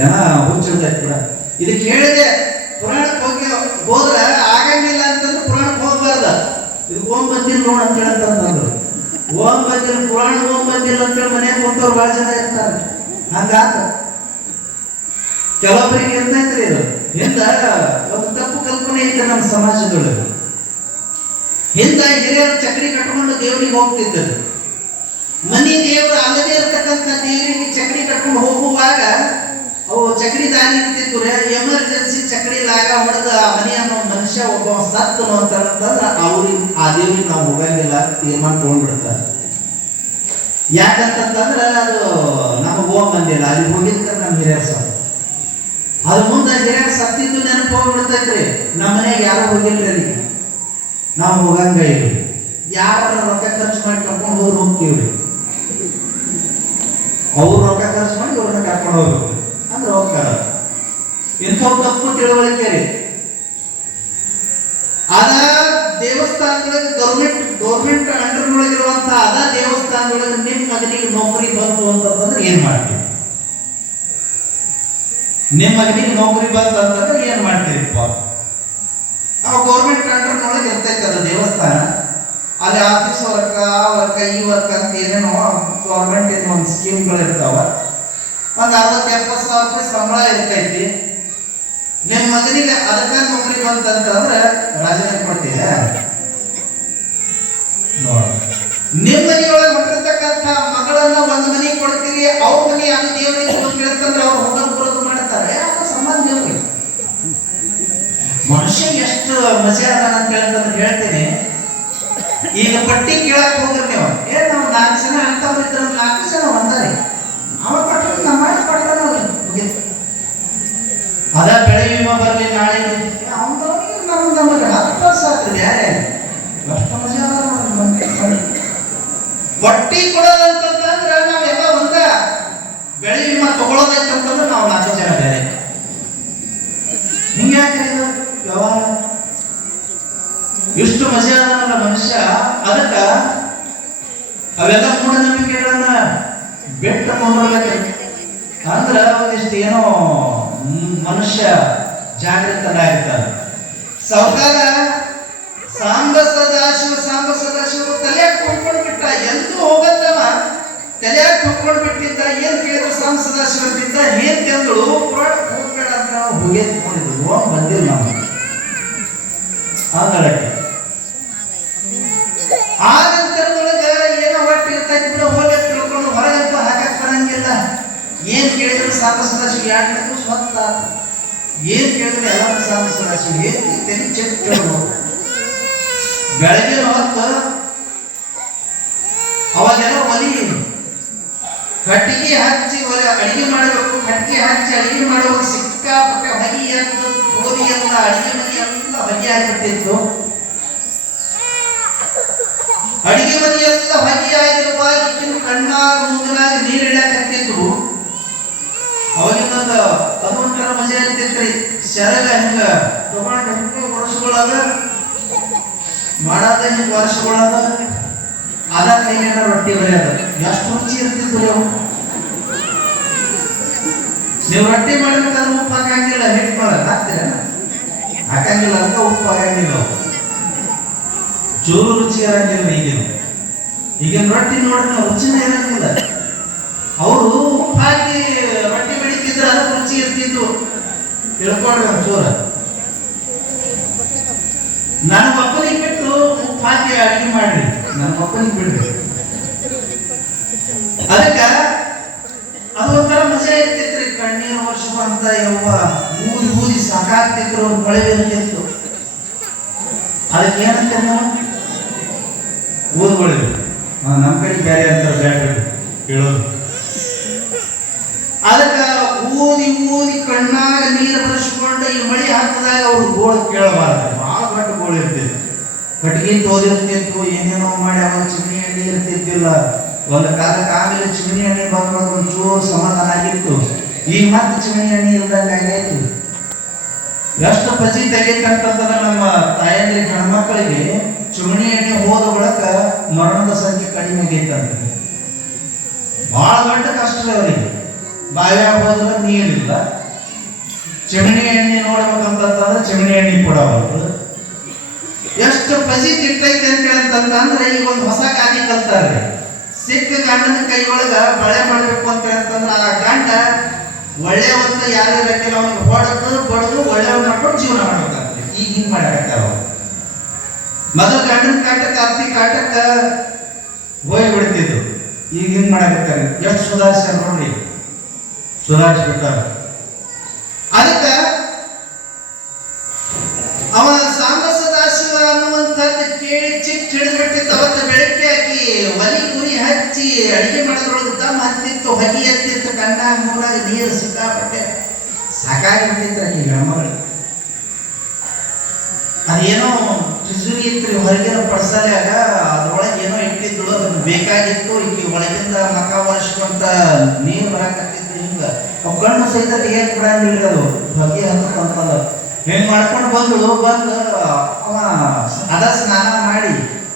ಏನ ಹುಚ್ಚಿಡ್ತೈತಿ ಕೂಡ. ಇದು ಕೇಳಿದೆ. ಪುರಾಣಕ್ಕೆ ಹೋದ್ರ ಆಗಂಗಿಲ್ಲ ಅಂತಂದ್ರೆ ಪುರಾಣಕ್ಕೆ ಹೋಗ್ಬಾರ್ದ. ಇದು ಓಂ ಬಂದಿಲ್ಲ ನೋಡ್ ಅಂತ ಹೇಳ್ತಂದ್ರು. ಓಂ ಬಂದಿಲ್ಲ, ಪುರಾಣ ಓಂ ಬಂದಿಲ್ಲ ಅಂತೇಳಿ ಮನೆಯಾಗ ಕುಂತವ್ರು ಬಹಳ ಜನ ಇರ್ತಾರೆ. ಹಂಗಾತ ಕೆಲವೊಬ್ಬರಿಗೆ ಇರ್ತೈತ್ರಿ. ಇದು ಹಿಂದ ಒಂದು ತಪ್ಪು ಕಲ್ಪನೆ ಐತೆ ನಮ್ಮ ಸಮಾಜದೊಳಗೆ. ಹಿಂದ ಹಿರಿಯರು ಚಕ್ರಿ ಕಟ್ಕೊಂಡು ದೇವರಿಗೆ ಹೋಗ್ತಿದ್ದರು. ಮನಿ ದೇವರು ಅಲ್ಲದೆ ಇರತಕ್ಕಂಥ ದೇವರಿಗೆ ಚಕ್ರಿ ಕಟ್ಕೊಂಡು ಹೋಗುವಾಗ ಅವು ಚಕ್ರಿ ದಾರಿ ಇರ್ತಿತ್ತು. ಎಮರ್ಜೆನ್ಸಿ ಚಕ್ರಿ ಲಾಗ ಹೊಡೆದ ಆ ಮನೆಯ ಮನುಷ್ಯ ಒಬ್ಬ ಸತ್ತನು ಅಂತಂದ್ರೆ ಅವ್ರಿಗೆ ಆ ದೇವ್ರಿಗೆ ನಾವು ಹೋಗಂಗಿಲ್ಲ ತೀರ್ಮಾನ ತಗೊಂಡ್ಬಿಡ್ತಾರೆ. ಯಾಕಂತಂದ್ರೆ ಅದು ನಮಗೆ ಓಂ ಬಂದಿಲ್ಲ, ಅಲ್ಲಿ ಹೋಗಿದ್ದ ನಮ್ಮ ಹಿರಿಯರ್ ಸತ್ತ. ಅದು ಮುಂದೆ ಹಿರಿಯರ್ ಸತ್ತಿದ್ದು ನೆನಪು ಹೋಗ್ಬಿಡ್ತೈತ್ರಿ. ನಮ್ಮ ಮನೆಯಾಗ ಯಾರು ಹೋಗಿಲ್ರಿ ಅಲ್ಲಿ, ನಾವು ಹೋಗಂಗ ಇಲ್ರಿ. ಯಾರ ರೊಕ್ಕ ಖರ್ಚು ಮಾಡಿ ಕರ್ಕೊಂಡು ಹೋದ್ರು ಹೋಗ್ತೀವ್ರಿ. ಅವ್ರು ರೊಕ್ಕ ಖರ್ಚು ಮಾಡಿ ಇವ್ರನ್ನ ಕರ್ಕೊಂಡು ಹೋಗ್ಬೇಕು ಅಂದ್ರೆ ಹೋಗ್ತಾರ. ಇಂಥವ್ ತಪ್ಪು ತಿಳುವಳಿಕೆ ರೀ. ಅದ ದೇವಸ್ಥಾನದೊಳಗೆ ಗೌರ್ಮೆಂಟ್ ಅಂಡರ್ನೊಳಗಿರುವಂತ ಅದ ದೇವಸ್ಥಾನದೊಳಗೆ ನಿಮ್ ಮಗನಿಗೆ ನೌಕರಿ ಬಂತು ಅಂತಂದ್ರೆ ಏನ್ ಮಾಡ್ತೀವಿ? ನಿಮ್ ಮಗನಿಗೆ ನೌಕರಿ ಬಂತು ಅಂತಂದ್ರೆ ಏನ್ ಮಾಡ್ತೀರಿಪ್ಪ? ಅವ ಗೌರ್ಮೆಂಟ್ ಅಂಡರ್ನೊಳಗೆ ಇರ್ತೈತೆ ಅದು ದೇವಸ್ಥಾನ. ಅಲ್ಲಿ ಆಫೀಸ್ ವರ್ಕ್, ಆ ವರ್ಕ್, ಈ ವರ್ಕ್ ಅಂತ ಏನೇನೋ ಗೌರ್ಮೆಂಟ್ ಒಂದು ಸ್ಕೀಮ್ಗಳು ಇರ್ತಾವ. ಒಂದು 60-70 ಸಾವಿರ ರೂಪಾಯಿ ಸಂಬಳ ಇರ್ತೈತಿ. ನಿಮ್ಮ ಮಗನಿಗೆ ಅದಕ್ಕ ನೌಕರಿ ಬಂತಂತಂದ್ರೆ ರಾಜೀನಾಮೆ ಕೊಡ್ತೀಯ? ನೋಡಿ, ನಿಮ್ಮ ಮನೆಯೊಳಗೆ ಹುಟ್ಟಿರ್ತಕ್ಕಂಥ ಮಗಳನ್ನ ಒಂದು ಮನೆಗೆ ಕೊಡ್ತೀರಿ, ಅವ್ರ ಮನೆ ಅದು ದೇವರಿಗೆ ಕೇಳ್ತಂದ್ರೆ ಅವ್ರು ಹೋಗಲು ಬರೋದು ಮಾಡ್ತಾರೆ. ಅದು ಸಂಬಂಧ ದೇವ್ರಿಗೆ. ಮನುಷ್ಯ ಎಷ್ಟು ಮಜಾ ಅದ ಅಂತ ಹೇಳ್ತಂದ್ರೆ ಹೇಳ್ತೀನಿ. ಈಗ ಪಟ್ಟಿ ಕೇಳಕ್ ಹೋಗ್ರಿ ನೀವು. ನಾವು 4 ಜನ ಅಂತವ್ರು ಇದ್ರ 4 ಜನ ಒಂದಾರಿ. ಅವ ಪಟ್ಟ ನಮ್ಮ ಪಟ್ಟ ಅದ ಬೆಳೆ ವಿಮಾ ಬರ್ಲಿ ನಾಳೆ ಅವನಿಗೆ ನಮಗೆ 10 ವರ್ಷ ಆಗ್ತದೆ. ಯಾರೇ ಎಷ್ಟು ಮಜಾ ಅದ. ಪಟ್ಟಿ ಕೊಡೋದಂತಂದ್ರೆ ನಾವೆಲ್ಲ ಒಂದ. ಬೆಳೆ ವಿಮಾ ತಗೊಳ್ಳೋದೈತಂತಂದ್ರೆ ನಾವು 4 ಜನ ಬೇರೆ. ಹಿಂಗ್ಯಾಕೆ ವ್ಯವಹಾರ? ಇಷ್ಟು ಮಜಾ ಅದಲ್ಲ ಮನುಷ್ಯ. ಅದಕ್ಕ ಅವೆಲ್ಲ ಮೂಢನಂಬಿಕೆಗಳನ್ನ ಬಿಟ್ಟುಕೊಂಡಿರ್ಬೇಕು. ಅಂದ್ರೆ ಒಂದಿಷ್ಟು ಏನೋ ಮನುಷ್ಯ ಜಾಗೃತನಾಗಿರ್ತಾನೆ. ಸಾವುಕಾರ ಸಾಂಬ ಸದಾಶಿವ ತಲೆಯಾಗ ತುಂಬ್ಕೊಂಡು ಬಿಟ್ಟ. ಎಂದೂ ಹೋಗತ್ತವ ತಲೆಯಾಗ ತುಂಬ್ಕೊಂಡು ಬಿಟ್ಟಿದ್ದ. ಏನ್ ಕೇಳಿದ್ರು ಸಾಂಬ ಸದಾಶಿವ ಅಂತಿದ್ದ. ಏನ್ ಕೇಳಿದ್ರು ಹೋಗ್ಬೇಡ ಅಂತ ನಾವು ಹೋಗಿ ಎತ್ಕೊಂಡಿದ್ರು. ಬಂದಿಲ್ಲ ನಾವು ಆಂಗಳಕ್ಕೆ. ಆ ನಂತರದೊಳಗ ಏನೋ ಹೊಟ್ಟೆ ಇರ್ತೈತಿ ಬಿಡ, ಹೋಗಿ ತಿಳ್ಕೊಂಡು ಹೊರಗಂತ ಹಾಕಕ್ ಬರಂಗಿಲ್ಲ. ಏನ್ ಕೇಳಿದ್ರು ಸಾಂಬ ಸದಾಶಿವ ಯಾಕೆ ಸ್ವತ್ತ ಏನ್ ಕೇಳಿದ್ರು ಎಲ್ಲ ಸಾಂಬ ಸದಾಶಿವ ಏನ್ ತಲೆ ಚೆಕ್ ಕೇಳೋದು. ಬೆಳಗಿನ ಹೊತ್ತು ಅವಾಗೆಲ್ಲ ಒಲಿ ಕಟ್ಟಿಗೆ ಹಚ್ಚಿ ಒಲೆ ಅಡಿಗೆ ಮಾಡಬೇಕು. ಕಟ್ಟಿಗೆ ಹಚ್ಚಿ ಅಡಿಗೆ ಮಾಡುವಾಗ ಸಿಕ್ಕಾಪಟ್ಟೆ ಹೊಗೆ ಎದ್ದು ಗೋಧಿ ಎಲ್ಲ ಅಡಿಗೆ ಮನೆ ಎಲ್ಲ ಹೊಗೆ ಆಗಿಬಿಟ್ಟಿತ್ತು. ಅಡಿಗೆ ಮನೆ ಎಲ್ಲ ಹೊಗೆ ಆಗಿರುವಾಗ ಇನ್ನು ಕಣ್ಣಾಗ ಮೂಗನಾಗ ನೀರು ಇಡಕತ್ತಿದ್ರು. ಅವಾಗಿಂದ ಅದೊಂಥರ ಮಜಾ ಇರ್ತಿತ್ರಿ. ಸೆರಗ ಹಿಂಗ ತಗೊಂಡು ಹಿಂಗ ವರ್ಷಗಳಾಗ ಮಾಡಾದ ಹಿಂಗ ವರ್ಷಗಳಾಗ ಅದ ಕೈಯಾಗ ರೊಟ್ಟಿ ಬರೆಯೋದು ಎಷ್ಟು ರುಚಿ ಇರ್ತಿದ್ರು. ನೀವು ರೊಟ್ಟಿ ಮಾಡ್ಬೇಕಾದ್ರೆ ಉಪ್ಪು ಹಾಕಂಗಿಲ್ಲ, ಹಿಟ್ ಮಾಡೋದು ಹಾಕ್ತೀರ ಹಾಕಂಗಿಲ್ಲ ಅಂತ ಉಪ್ಪು ಹಾಕಂಗಿಲ್ಲ. ಚೂರು ರುಚಿ ಇರಂಗಿಲ್ಲ. ಈಗಿನ ರೊಟ್ಟಿ ನೋಡ್ರಿ ನಾವು ರುಚಿನೇ ಇರಂಗಿಲ್ಲ. ಅವರು ಉಪ್ಪು ಹಾಕಿ ರೊಟ್ಟಿ ಬೆಳಿತಿದ್ರೆ ಅದಕ್ಕೆ ರುಚಿ ಇರ್ತಿತ್ತು. ತಿಳ್ಕೊಂಡ್ರೆ ಚೂರ ನನ್ನ ಮಕ್ಕಳಿಗೆ ಬಿಟ್ಟು ಉಪ್ಪು ಹಾಕಿ ಅಡಿಗೆ ಮಾಡ್ರಿ, ನನ್ನ ಮಕ್ಕಳಿಗೆ ಬಿಡ್ರಿ. ಅದಕ್ಕ ಅದೊಂಥರ ಮಜಾ ಇರ್ತಿತ್ರಿ. ಕಣ್ಣೀರು ವರ್ಷ ಅಂತ ಯವ್ವ ಊದಿ ಸಾಕಾಗ್ತಿದ್ರು. ಅವ್ರು ಮಳೆ ಇರ್ತಿತ್ತು. ಅದಕ್ಕೆ ಏನಂತ ನಾವು ಊದ್ಗೊಳ್ಳಿ. ನಮ್ಮ ಕಡೆ ಬೇರೆ ಅಂತಾರೆ ಬ್ಯಾಟ್ರಿ ಹೇಳೋದು. ಅದಕ್ಕ ಊದಿ ಕಣ್ಣಾಗ ನೀರು ಬರೆಸ್ಕೊಂಡು ಈ ಮಳಿ ಹತ್ತದಾಗ ಅವ್ರು ಗೋಳು ಕೇಳಬಾರ್ದು. ಬಹಳ ದೊಡ್ಡ ಗೋಳು ಇರ್ತಿತ್ತು. ಕಟ್ಟಿಗೆ ತೋದಿರ್ತಿತ್ತು, ಏನೇನೋ ಮಾಡಿ ಅವಾಗ ಚಿಮಣಿ ಎಣ್ಣೆ ಇರ್ತಿದ್ದಿಲ್ಲ. ಒಂದು ಕಾಲಕ್ಕೆ ಆಮೇಲೆ ಚಿಮಣಿ ಎಣ್ಣೆ ಬಂದಾಗ ಒಂಚೂರು ಸಮಾಧಾನ ಆಗಿತ್ತು. ಈಗ ಮತ್ತೆ ಚಿಮಣಿ ಎಣ್ಣೆ ಇಲ್ದಂಗ ಆಗೈತಿ. ಎಷ್ಟು ಪಸಿ ತೆಗೈತಂತಂದ್ರೆ ನಮ್ಮ ತಾಯಂದ್ರಿಗೆ ಹೆಣ್ಮಕ್ಳಿಗೆ ಚಿಮಣಿ ಎಣ್ಣೆ ಹೋದ ಬಳಕ ಮರಣದ ಸಂಖ್ಯೆ ಕಡಿಮೆ ಆಗೈತಂತ. ಬಹಳ ದೊಡ್ಡ ಕಷ್ಟ ಅವರಿಗೆ. ಬಾವ್ಯಾಗ ಹೋದ್ರೆ ನೀರಿಲ್ಲ, ಚಿಮಣಿ ಎಣ್ಣೆ ನೋಡ್ಬೇಕಂತಂದ್ರೆ ಚಿಮಣಿ ಎಣ್ಣೆ ಕೊಡಬಾರ್ದು. ಎಷ್ಟು ಪಸಿ ತಿಟ್ಟೈತೆ ಅಂತ ಹೇಳ್ತಂದ್ರೆ ಈಗ ಒಂದು ಹೊಸ ಗಾದಿ ಕಲ್ತಾರೆ. ಸಿಕ್ಕ ಗಂಡನ ಕೈ ಒಳಗ ಬಳೆ ಮಾಡ್ಬೇಕು ಅಂತ ಹೇಳ್ತಂದ್ರೆ ಆ ಗಂಡ ಒಳ್ಳೆ ಒಂದು ಯಾರು ಇರಕ್ಕಿಲ್ಲ, ಅವ್ನಿಗೆ ಹೊಡೆದು ಒಳ್ಳೆಯವ್ರು ಮಾಡ್ಕೊಂಡು ಜೀವನ ಮಾಡ್ಬೇಕಾಗ್ತದೆ. ಈಗ ಹಿಂಗ್ ಮಾಡಕತ್ತಾವ. ಮೊದಲು ಗಂಡನ ಕಾಟಕ್ಕೆ ಅತ್ತಿ ಕಾಟಕ್ಕ ಹೋಗಿ ಬಿಡ್ತಿದ್ರು. ಈಗ ಹಿಂಗ್ ಮಾಡಕತ್ತಾರೆ. ಎಷ್ಟು ಸುಧಾರಿಸ್ಯಾರ ನೋಡ್ರಿ, ಸುಧಾರಿಸ್ಬಿಟ್ಟಾರ. ಅದಕ್ಕ ಅವ ಸಾಂಬ ಸದಾಶಿವ ಅನ್ನುವಂಥದ್ದು ಕೇಳಿ ಚಿಟ್ ಹಿಡಿದ್ಬಿಟ್ಟಿತ್ತು. ಅವತ್ತು ಬೆಳಗ್ಗೆ ಆಕಿ ಒಲಿ ಗುರಿ ಹಚ್ಚಿ ಅಡಿಗೆ ಮಾಡೋದ್ರೊಳಗೆ ದಮ್ ಹತ್ತಿತ್ತು, ಹೊಗೆ ಹತ್ತಿತ್ತು, ಕಣ್ಣಾಗ ಮೂರಾಗ ನೀರು ಸಿಕ್ಕಾಪಟ್ಟೆ ಸಾಕಾಗಿಬಿಟ್ಟಿತ್ತು ಆಕಿ ಗಮಗಳಿಗೆ. ಅದೇನೋ ಕಿಸುರಿ ಇತ್ತು ಹೊರಗಿನ ಪಡ್ಸಲ್ಯಾಗ, ಅದ್ರೊಳಗೆ ಏನೋ ಇಟ್ಟಿದ್ರು, ಅದನ್ನು ಬೇಕಾಗಿತ್ತು. ಈಗ ಒಳಗಿಂದ ಮಕ ವರ್ಷಕ್ಕಂತ ನೀರು ಬರಾಕತ್ತಿತ್ತು. ಹಿಂಗ ಕಣ್ಣು ಸಹಿತ ತೆಗಿಯಕ್ ಬಿಡಂಗಿಲ್ಲ, ಅದು ಹೊಗೆ ಹತ್ತಂತಲ್ಲ. ಹೆಂಗ್ ಮಾಡ್ಕೊಂಡು ಬಂದು ಅವ ಅದ ಸ್ನಾನ ಮಾಡಿ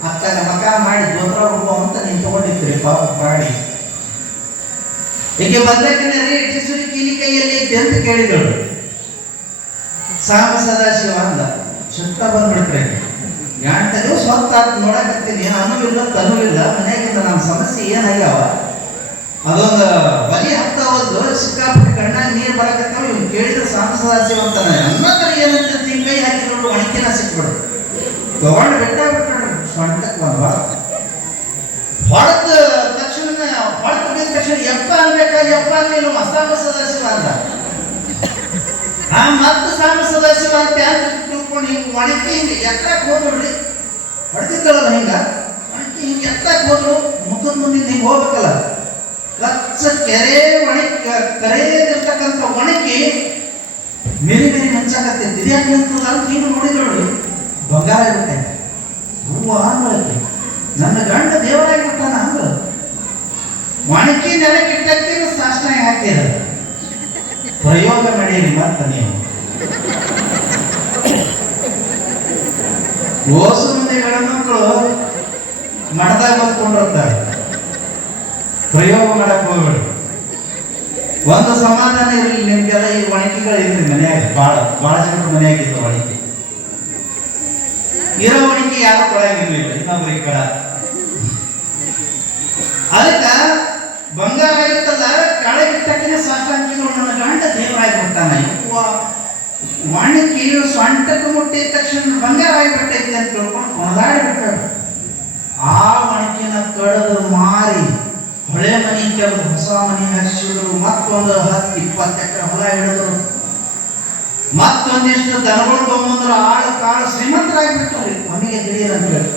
ಅತ್ತಾಗ ಮಕ ಮಾಡಿ ದೋತ್ರ ಹುಡುಗ ಅಂತ ನಿಂತ್ಕೊಂಡಿದ್ರಿ ಪಾಪ ಪ್ರಾಣಿ. ಹೀಗೆ ಬಂದಕ್ಕಿನ ರೀ ಕಿಸುರಿ ಕೀಲಿ ಕೈಯಲ್ಲಿ ಐತಿ ಅಂತ ಕೇಳಿದಳು. ಸಾಂಬ ಸದಾಶಿವ ಅಂದ. ಸುತ್ತ ಬಂದ್ಬಿಡ್ತ್ರೆ ಗಂಟಲು ಸ್ವತ್ತ ನೋಡಕತ್ತೀನಿ. ಅನುವಿಲ್ಲ ತನುವಿಲ್ಲ, ಮನೆಯಾಗಿಂದ ನಮ್ಮ ಸಮಸ್ಯೆ ಏನಾಗ್ಯಾವ. ಅದೊಂದು ಬಲಿ ಹತ್ತವಲ್ದು, ಸಿಕ್ಕಾಪಟ್ಟೆ ಕಣ್ಣಾಗ ನೀರು ಬರಕತ್ತಾವ. ಇವ್ನು ಕೇಳಿದ್ರೆ ಸಾಂಬ ಸದಾಶಿವ ಅಂತಾನೆ. ಅನ್ನತ್ರ ಏನಂತ ಕೈ ಹಾಕಿ ನೋಡು, ಒಣಕಿನ ಸಿಕ್ಬಿಡು. ತಗೊಂಡು ಬಿಟ್ಟ ಸೊಂಟಕ್ಕೆ ಒಂದು ಹೊಡೆದ ತಕ್ಷಣ ಬಿದ್ದ ತಕ್ಷಣ ಎಪ್ಪ ಅನ್ಬೇಕಾಗಿ ಎಪ್ಪ ಅನ್ನಿಲ್ಲ. ಸಾಂಬ ಸದಾಶಿವ ಅಂದ. ಮತ್ತೆ ಸಾಂಬ ಸದಾಶಿವ ಅಂತ ಯಾರು ತಿಳ್ಕೊಂಡು ಹಿಂಗೆ ಒಣಕಿ ಹಿಂಗೆ ಎತ್ತಕ್ಕೆ ಹೋದ್ರಿ. ಹೊಡೆದಿದ್ದಳಲ್ಲ ಹಿಂಗ ಒಣಕಿ ಹಿಂಗೆ ಎತ್ತಕ್ಕೆ ಹೋದ್ರು. ಮುಖದ ಮುಂದಿನ ಹಿಂಗೆ ಹೋಗ್ಬೇಕಲ್ಲ, ಲಕ್ಷ ಕೆರೆ ಕರೆಯದಿರ್ತಕ್ಕಂಥ ಒಣಕಿ ಮೇರಿ ಹಂಚಾಕತ್ತೈತಿ. ಇದ್ಯಾಕೆ ನಿಂತದ ಅಂತ ಹಿಂಗೆ ನೋಡಿದಳು. ಬಂಗಾರ ಇರುತ್ತೆ ಹೂವು ಅಂಗಳಕ್ಕೆ. ನನ್ನ ಗಂಡ ದೇವರಾಗಿಬಿಟ್ಟಾನ ಅಂಗಳು. ಒಣಕಿ ನೆಲಕ್ಕೆ ಇಟ್ಟಕ್ಕೆ ಸಾಷ್ಟಾಗ ಹಾಕಿರ. ಪ್ರಯೋಗ ಮಾಡೀರಿ ಮತ್ತೆ ನೀವು. ಓಸು ಮಂದಿ ಹೆಣ್ಮಕ್ಳು ಮಠದಾಗ ಬಂದ್ಕೊಂಡಿರ್ತಾರೆ. ಪ್ರಯೋಗ ಮಾಡಕ್ ಹೋಗ್ಬೇಡಿ. ಒಂದು ಸಮಾಧಾನ ಇರಲಿ ನಿಮ್ಗೆಲ್ಲ. ಈ ಒಣಕಿಗಳು ಇದ್ರಿ ಮನೆಯಾಗ, ಬಹಳ ಜನರು ಮನೆಯಾಗಿತ್ತು ಒಣಕಿ. ಇರೋವಣಿಗೆ ಯಾರು ಕೊಡಾಗಿರ್ಲಿಲ್ಲ ಇನ್ನೊಬ್ರಿಗೆ ಕಡ. ಅದಕ್ಕ ಬಂಗಾರ ಆಗಿತ್ತಲ್ಲ ಕೆಳಗಿಟ್ಟಕ್ಕಿನ ಸಾಷ್ಟಾಂಗಿಗಳು ನನ್ನ ಗಂಡ ದೇವರಾಗಿ ಬಿಡ್ತಾನ. ವಾಣಿಕಿ ಸ್ವಂಟಕ್ಕೆ ಮುಟ್ಟಿದ ತಕ್ಷಣ ಬಂಗಾರ ಆಗಿಬಿಟ್ಟೈತಿ ಅಂತ ತಿಳ್ಕೊಂಡು ಕೊಣದಾಡಿ ಬಿಟ್ಟಾడు. ಆ ಒಣಕಿನ ಕಡದು ಮಾರಿ ಹೊಳೆ ಮನಿ ತೆಗೆದು ಹೊಸ ಮನಿ ಹಚ್ಚಿದ್ರು. ಮತ್ತೊಂದು 10-20 ಎಕರೆ ಹೊಲ ಹಿಡಿದ್ರು. ಮತ್ತೊಂದಿಷ್ಟು ದನಗಳು ತಗೊಂಡ್ರು. ಆಳು ಕಾಳು ಶ್ರೀಮಂತರಾಗಿಬಿಟ್ಟಾರೆ. ಮನೆಗೆ ದಿಢೀರ್ ಅಂತ ಹೇಳಿ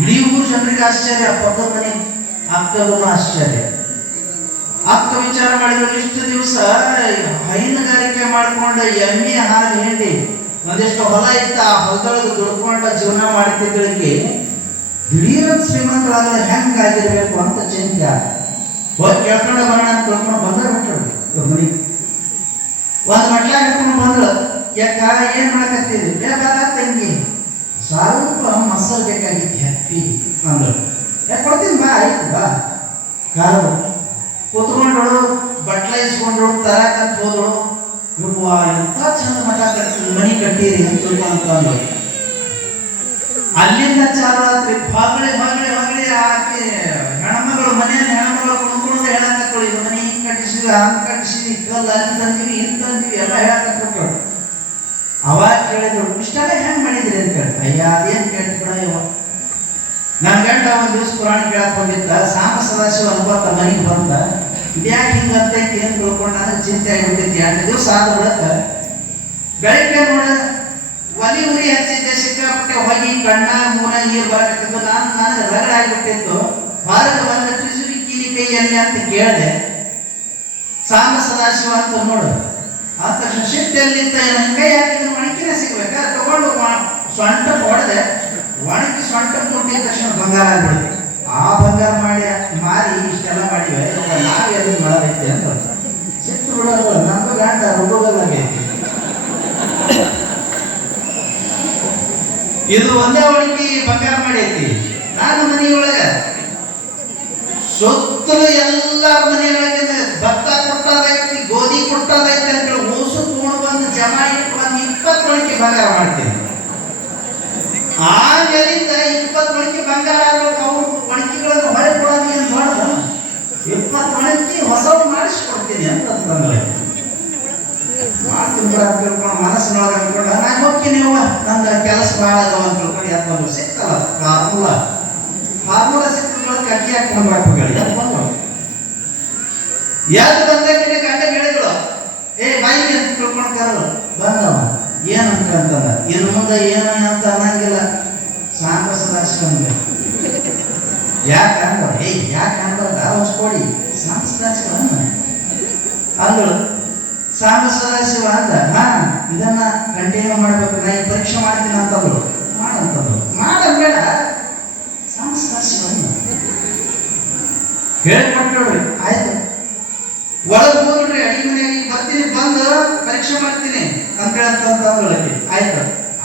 ಇಡೀ ಊರು ಜನರಿಗೆ ಆಶ್ಚರ್ಯ, ಪಕ್ಕದ ಮನೆ ಅಕ್ಕಗೂ ಆಶ್ಚರ್ಯ. ಅಕ್ಕ ವಿಚಾರ ಮಾಡಿದ್ರು, ಇಷ್ಟು ದಿವಸ ಹೈನುಗಾರಿಕೆ ಮಾಡ್ಕೊಂಡು ಎಮ್ಮೆ ಹಾಲು ಹಿಂಡಿ ಒಂದಿಷ್ಟು ಹೊಲ ಇತ್ತ, ಆ ಹೊಲದೊಳಗೆ ದುಡ್ಕೊಂಡು ಜೀವನ ಮಾಡ್ತಿದ್ದಳಿಗೆ ದಿಢೀರ್ ಶ್ರೀಮಂತರಾದ್ರೆ ಹೆಂಗಾಗಿರ್ಬೇಕು ಅಂತ ಚಿಂತೆ. ಹೋಗಿ ಕೇಳ್ಕೊಂಡು ಬರೋಣ ಅಂತ ತಿಳ್ಕೊಂಡು ಬಂದ್ರೆ ಬಿಟ್ಟರು ಮನಿ. ಒಂದ್ ಮಟ್ಲ ಹಿಡ್ಕೊಂಡು ಬಂದ್ರು. ಯಾಕ ಏನ್ ಮಾಡಕತ್ತೀರಿ? ಬೇಕಾದ ತಂಗಿ ಸ್ವಲ್ಪ ಮಸಾಲೆ ಬೇಕಾಗಿತ್ತು ಹತ್ತಿ ಅಂದ್ರು. ಯಾಕೆ ಕೊಡ್ತೀನಿ ಬಾ, ಆಯ್ತು ಬಾ. ಕಾರು ಕೂತ್ಕೊಂಡಳು, ಬಟ್ಲ ಇಸ್ಕೊಂಡ್ರು, ತರಾಕಂತ ಹೋದಳು. ಎಂತ ಚಂದ ಮಠ ಮನಿ ಕಟ್ಟೀರಿ ಅಂತ ತಿಳ್ಕೊಂಡ್ರು. ಅಲ್ಲಿಂದ ಚಾಲು ಆತ್ರಿ. ಬಾಗಳೆ ಬಾಗಳೆ ಬಾಗಳೆ ಆಕೆ ಹೆಣ್ಮಗಳು ಮನೆಯಲ್ಲಿ ಹೆಣ್ಮಗಳು ಕುಣ್ಕೊಂಡು ಹೇಳಕತ್ತಳು, ಇದು ಮನೆ ಹಿಂಗ್ ಕಟ್ಟಿಸಿದ್ವಿ, ಹಂಗ್ ಕಟ್ಟಿಸಿದ್ವಿ, ಕಲ್ಲು ಅಲ್ಲಿ ತಂದಿವಿ, ಇಲ್ಲಿ ತಂದಿವಿ ಎಲ್ಲ ಹೇಳಕತ್ತಳು. ಅವಾಗ ಕೇಳಿದ್ರು, ಇಷ್ಟೆಲ್ಲ ಹೆಂಗ್ ಮಾಡಿದ್ರಿ ಅಂತ ಹೇಳಿ. ಅಯ್ಯ ಅದೇನ್ ಕೇಳ್ತಿಬಿಡ ಇವ. ನನ್ ಗಂಡ ಒಂದ್ ದಿವ್ಸ ಪುರಾಣ ಕೇಳಕ್ ಹೋಗಿದ್ದ. ಸಾಂಬ ಸದಾಶಿವ ಅನ್ಕೋತ ಮನೆಗೆ ಬಂದ. ಇದ್ಯಾಕೆ ಹಿಂಗಂತೈತಿ ಏನ್ ತಿಳ್ಕೊಂಡು ನನಗೆ ಚಿಂತೆ ಆಗಿಬಿಟ್ಟೈತಿ. 2 ದಿವಸ ಆದ ಬಳಿಕ ಬೆಳಿಗ್ಗೆ ನೋಡ ಒಲಿ ಉರಿ ಹಚ್ಚಿದ್ದೆ, ಸಿಕ್ಕಾಪಟ್ಟೆ ಹೊಗಿ ಕಣ್ಣ ಮೂನ ನೀರು ಬರಕತ್ತಿದ್ದು. ನನಗೆ ರಗಡ ಆಗಿಬಿಟ್ಟಿತ್ತು. ಹೊರಗೆ ಬಂದ ಟ್ರಿಜುರಿ ಕೀಲಿ ಕೈಯಲ್ಲಿ ಅಂತ ಕೇಳಿದೆ. ಸಾಂಬ ಸದಾಶಿವ ಅಂತ ನೋಡು ಆದ ತಕ್ಷಣ ಶಿಟ್ಟೆಲ್ಲಿಂದ ಕೈ ಹಾಕಿದ್ರೆ ಒಣಕಿನೇ ಸಿಗ್ಬೇಕ. ತಗೊಂಡು ಸೊಂಟ ಹೊಡೆದೆ. ಒಣಗಿ ಸೊಂಟ ತೊಟ್ಟಿದ ತಕ್ಷಣ ಬಂಗಾರ ಆಗ್ಬಿಡುತ್ತೆ. ಆ ಬಂಗಾರ ಮಾಡಿ ಮಾರಿ ಇಷ್ಟೆಲ್ಲ ಮಾಡಿವೆ, ನಾವು ಎಲ್ಲಿ ಮಾಡಬೇಕು ಅಂತ ಸಿಟ್ಟು ಬಿಡೋದು. ನಮ್ದು ಗಂಡ ರುಬ್ಬೋದಾಗೈತಿ. ಇದು ಒಂದೇ ಒಣಗಿ ಬಂಗಾರ ಮಾಡೈತಿ. ನಾನು ಮನೆಯೊಳಗೆ ಸುತ್ತಲೂ ಎಲ್ಲಾರ ಮನೆಯೊಳಗೆ ಭತ್ತ ಕೊಟ್ಟದೈತಿ, ಗೋಧಿ ಕೊಟ್ಟದೈತಿ ಅಂತ ಹೇಳಿ ಓಸು ತಗೊಂಡು ಬಂದು ಜಮಾ ಇಟ್ಟು ಒಂದು 20 ಒಣಗಿ ಬಂಗಾರ ಮಾಡ್ತೀನಿ. ಆಮೇಲಿಂದ 20 ಒಣಗಿ ಬಂಗಾರ ಆಗ್ಬೇಕು. ಅವ್ರು ಒಣಗಿಗಳನ್ನು ಹೊಳೆ ಕೊಡೋದು ಏನು ಮಾಡೋದು, 20 ಒಣಗಿ ಹೊಸವು ಮಾಡಿಸ್ಕೊಡ್ತೀನಿ ಅಂತಂದ್ರೆ ಮಾಡ್ತೀನಿ ಬಿಡ ಅಂತ ತಿಳ್ಕೊಂಡು ಮನಸ್ಸಿನೊಳಗೆ ಅನ್ಕೊಂಡು ನಾನು ಹೋಗ್ತೀನಿ. ನನ್ನ ಕೆಲಸ ಭಾಳ ಅದಾವ ಅಂತ ತಿಳ್ಕೊಂಡು ಯಾರು ಸಿಕ್ತಲ್ಲ ಫಾರ್ಮುಲಾ ಸಿಕ್ತ ಅಕ್ಕಿ ಹಾಕೊಂಡು ಹಾಕಬೇಡಿ ಅಂತ ಬಂದು ಯಾರು ಬಂದಾಗಿನ ಗಂಡ ಹೇಳಿದ್ರು, ಏ ಬಾಯಿ ಅಂತ ತಿಳ್ಕೊಂಡು ಕರೆದ್ರು. ಬಂದವ ಏನಂತ ಅಂತಂದ, ಇನ್ನು ಮುಂದೆ ಏನು ಅಂತ ಅನ್ನಂಗಿಲ್ಲ. ಸಾಂಬ ಸದಾಶಿವಂಗ ಯಾಕೆ ಅನ್ಬ, ಯಾಕೆ ಅನ್ಬಾರ್ದ ಹಚ್ಕೊಡಿ ಸಾಂಬ ಸದಾಶಿವ ಅಂದಳು. ಸಾಂಬ ಸದಾಶಿವ ಅಂದ, ಇದನ್ನ ಕಂಟಿನ್ಯೂ ಮಾಡ್ಬೇಕು, ನಾ ಈ ಪರೀಕ್ಷೆ ಮಾಡ್ತೀನಿ ಅಂತಂದ್ರು. ಮಾಡಂತಂದ್ರು. ಮಾಡಬೇಡ ಸಾಂಬ ಸದಾಶಿವ ಅಂದ ಹೇಳ್ಕೊಟ್ರಿ. ಆಯ್ತು ಒಳಗೆ ಹೋಗ್ಬಿಡ್ರಿ, ಅಡಿಗೆ ಮನೆಗೆ ಬರ್ತೀನಿ, ಬಂದು ಪರೀಕ್ಷೆ ಮಾಡ್ತೀನಿ ಅಂತ ಹೇಳಂತಂದ್ರೊಳಗೆ. ಆಯ್ತು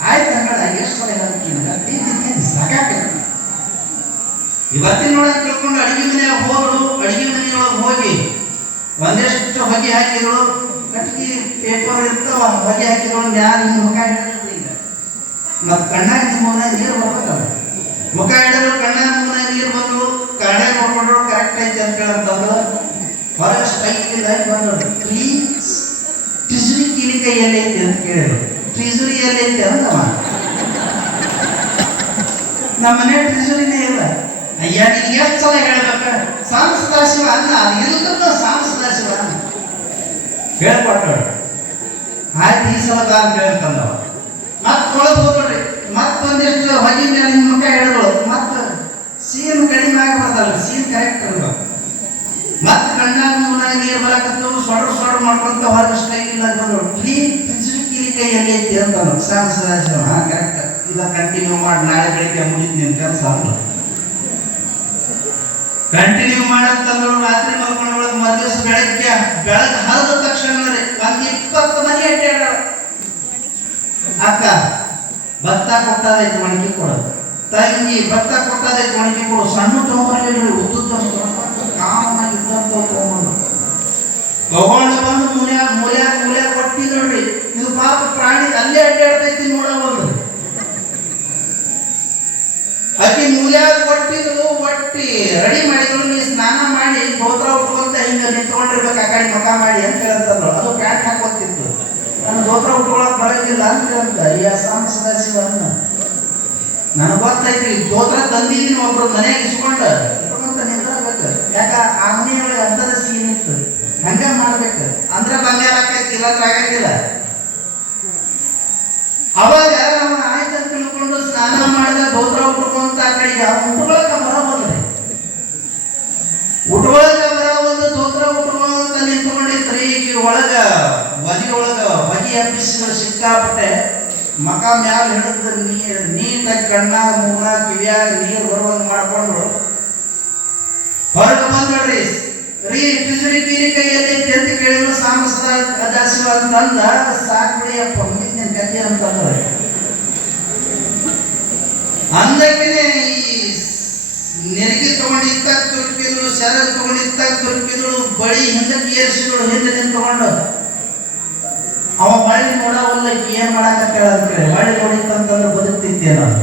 ಆಯ್ತು ಅಂಗಡ ಎಷ್ಟು ಸಲ ಹೇಳ್ತೀನಿ ಸಾಕಾಗ್ತೈತಿ. ಇವತ್ತಿನ ನೋಡಕ್ ತಿಳ್ಕೊಂಡು ಅಡಿಗೆ ಮನೆಯಾಗ ಹೋದಳು. ಅಡಿಗೆ ಮನೆಯೊಳಗೆ ಹೋಗಿ ಒಂದೆಷ್ಟು ಹೊಗೆ ಹಾಕಿದಳು. ಕಟ್ಟಿಗೆ ಪೇಪರ್ ಇರ್ತಾವ, ಹೊಗೆ ಹಾಕಿದಳು. ಮ್ಯಾಲ ಮುಖ ಹಿಡಿದ್ರು. ಈಗ ಮತ್ ಕಣ್ಣಾಗ ಮುಖ ನೀರು ಬರ್ಬೇಕಲ್ಲ. ಮುಖ ಹಿಡಿದ್ರು, ಕಣ್ಣಾಗ ಮುಖ ನೀರು ಬಂದ್ರು. ಕಣ್ಣೆ ನೋಡ್ಕೊಂಡ್ರು ಕರೆಕ್ಟ್ ಐತಿ ಅಂತ ಹೇಳಂತಂದ್ರು. ಹೊರಗೆ ಸ್ಟೈಲ್ ಬಂದ್ರು. ಟ್ರಿಜುರಿ ಕೀಲಿ ಕೈ ಎಲ್ಲೈತಿ ಅಂತ ಕೇಳಿದ್ರು. ಟ್ರಿಜುರಿ ಎಲ್ಲೈತಿ ಅಂದವ. ನಮ್ಮ ಮನೆ ಟ್ರಿಜುರಿನೇ ಇಲ್ಲ. ಅಯ್ಯ ನಿನ್ಗೆ ಎಷ್ಟು ಸಲ ಹೇಳ್ಬೇಕ, ಸಾಂಬ ಸದಾಶಿವ ಅನ್ನ ಎಲ್ಲರೂ ಸಾಂಬ ಸದಾಶಿವ ಅನ್ನ ಹೇಳ್ಕೊಟ್ಟಳು. ಆಯ್ತು ಈ ಸಲ ಬಾ ಅಂತ ಹೇಳ್ತಂದವ. ಮತ್ ಒಳಗೆ ಹೋಗ್ಬಿಡ್ರಿ. ಮತ್ತೊಂದಿಷ್ಟು ಹೊಗೆ ಮೇಲೆ ಮುಖ ಹಿಡಿದಳು. ಮತ್ತ ಸೀನ್ ಕಡಿಮೆ ಆಗ್ಬಾರ್ದಲ್ಲ, ಸೀನ್ ಕರೆಕ್ಟ್ ಇರ್ಬೇಕು. ಮತ್ ಕಣ್ಣಾಗ ಮೂನ ನೀರು ಬರಕತ್ತು. ಸೊಡ್ರು ಮಾಡ್ಕೊಂತ ಹೊರಗೆ ಸ್ಟೈಲ್ ಇಲ್ಲ ಬಂದ್ರು. ಟ್ರಿಜುರಿ ಕೀಲಿ ಕೈ ಎಲ್ಲಿ ಐತಿ ಅಂತಂದ್ರು. ಸಾಂಬ ಸದಾಶಿವ ಕರೆಕ್ಟ್, ಇದ ಕಂಟಿನ್ಯೂ ಮಾಡಿ, ನಾಳೆ ಬೆಳಿಗ್ಗೆ ಮುಗಿದ್ ನಿನ್ ಕೆಲಸ ಅಂದ್ರು. ಕಂಟಿನ್ಯೂ ಮಾಡಂತಂದ್ರು. ರಾತ್ರಿ ಮಲ್ಕೊಂಡ ಮರುದಿವಸ ಬೆಳಗ್ಗೆ ಹರಿದ ತಕ್ಷಣ ಒಂದ್ 20 ಮನೆ ಅಡ್ಡಾಡ. ಅಕ್ಕ ಭತ್ತ ಕೊಟ್ಟದೈತಿ ಒಣಗಿ ಕೊಡೋದು. ತಂಗಿ ಭತ್ತ ಕೊಟ್ಟದೈತಿ ಒಣಗಿ ಕೊಡು. ಸಣ್ಣ ತಗೊಂಡ್ಬರ್ಲಿ, ಉದ್ದುತ್ತ ಕಾಮನಾಗಿ ಇದ್ದಂತ ತಗೊಂಡು ಬಂದು ಮೂಲ್ಯಾಗ ಕೊಟ್ಟಿದ್ರಿ. ಇದು ಪಾಪ ಪ್ರಾಣಿ ಅಲ್ಲೇ ಅಡ್ಡಾಡ್ತೈತಿ ನೋಡಬಹುದು. ರೆಡಿ ಮಾಡಿದ್ರು, ನೀ ಸ್ನಾನ ಮಾಡಿ ಧೋತ್ರ ಉಟ್ಕೊಂತ ಹಿಂಗ ನಿಂತ್ಕೊಂಡಿರ್ಬೇಕು ಆ ಕಡೆ ಮಕ ಮಾಡಿ ಅಂತ ಹೇಳ್ತಾರ. ಅದು ಪ್ಯಾಂಟ್ ಹಾಕೋತಿತ್ತು. ನಾನು ಧೋತ್ರ ಉಟ್ಕೊಳಕ್ ಬರಂಗಿಲ್ಲ ಅಂತ ಹೇಳ್ತ ಈ ಅಸ್ಸಾಂ ಸದಾಶಿವನ್ನ. ನನಗೆ ಗೊತ್ತೈತಿ ಧೋತ್ರ ತಂದಿದ್ದೀನಿ, ಒಬ್ರು ಮನೆಯಾಗ ಇಸ್ಕೊಂಡ ಇಟ್ಕೊಂತ ನಿಂತಿರ್ಬೇಕು. ಯಾಕ ಆ ಮನೆಯೊಳಗೆ ಅಂತದ ಸೀನ್ ಇತ್ತು, ಹಂಗ ಮಾಡ್ಬೇಕು ಅಂದ್ರೆ ಬಂಗಾರ ಆಕೈತಿ, ಇಲ್ಲಾಂದ್ರೆ ಆಗಂಗಿಲ್ಲ. ಅವಾಗ ಅವನ ಆಯ್ತು ಅಂತ ತಿಳ್ಕೊಂಡು ಸ್ನಾನ ಮಾಡಿದ ಧೋತ್ರ ಉಟ್ಕೊಂತ ಆ ಕಡೆಗೆ ಉಟ್ಕೊಳಕ ಬರಬಲ್ರಿ, ಉಟ್ಕೊಳಕ ಬರಬಲ್ದು ಧೋತ್ರ ಉಟ್ಕೊಂತ ನಿಂತ್ಕೊಂಡಿದ್ರಿ. ಈಗ ಒಳಗ ಒಳಗ ಹೊಗೆ ಹಬ್ಬಿಸಿದ್ರು ಸಿಕ್ಕಾಪಟ್ಟೆ. ಮಕ ಮ್ಯಾಲ ಹಿಡಿದು ನೀಟಾಗಿ ಕಣ್ಣಾಗ ಮೂಗ ಕಿವಿಯಾಗ ನೀರು ಬರುವಂಗ ಮಾಡ್ಕೊಂಡು ಹೊರಗೆ ಬಂದ್ರಿ. ರೀ ಪಿಸುಡಿ ಪೀರಿ ಕೈಯಲ್ಲಿ ಅಂತ ಕೇಳಿದ್ರು. ಸಾಂಬಸದ ಅದಾಸಿವ ಅಂತಂದ ಸಾಕ್ಬಿಡಿ ಅಪ್ಪ ಮುಗಿದ್ನ ಕಥೆ ಅಂತಂದ್ರೆ ಅಂದಕ್ಕೇನೆ ಈ ನೆರಿಗೆ ತಗೊಂಡಿದ್ದ ತುರುಕಿದ್ರು, ಸೆರಗ್ ತಗೊಂಡಿದ್ದ ತುರುಕಿದ್ರು, ಬಳಿ ಹಿಂದಕ್ಕೆ ಏರಿಸಿದ್ರು. ಹಿಂದೆ ನಿಂತ್ಕೊಂಡು ಅವ ಮಳೆ ನೋಡವಲ್ಲ, ಏನ್ ಮಾಡಾಕತ್ತ ಹೇಳಂದ್ರೆ ಮಳೆ ನೋಡಿತ್ತಂತಂದ್ರೆ ಬದುಕ್ತಿದ್ದೆ ನಾನು.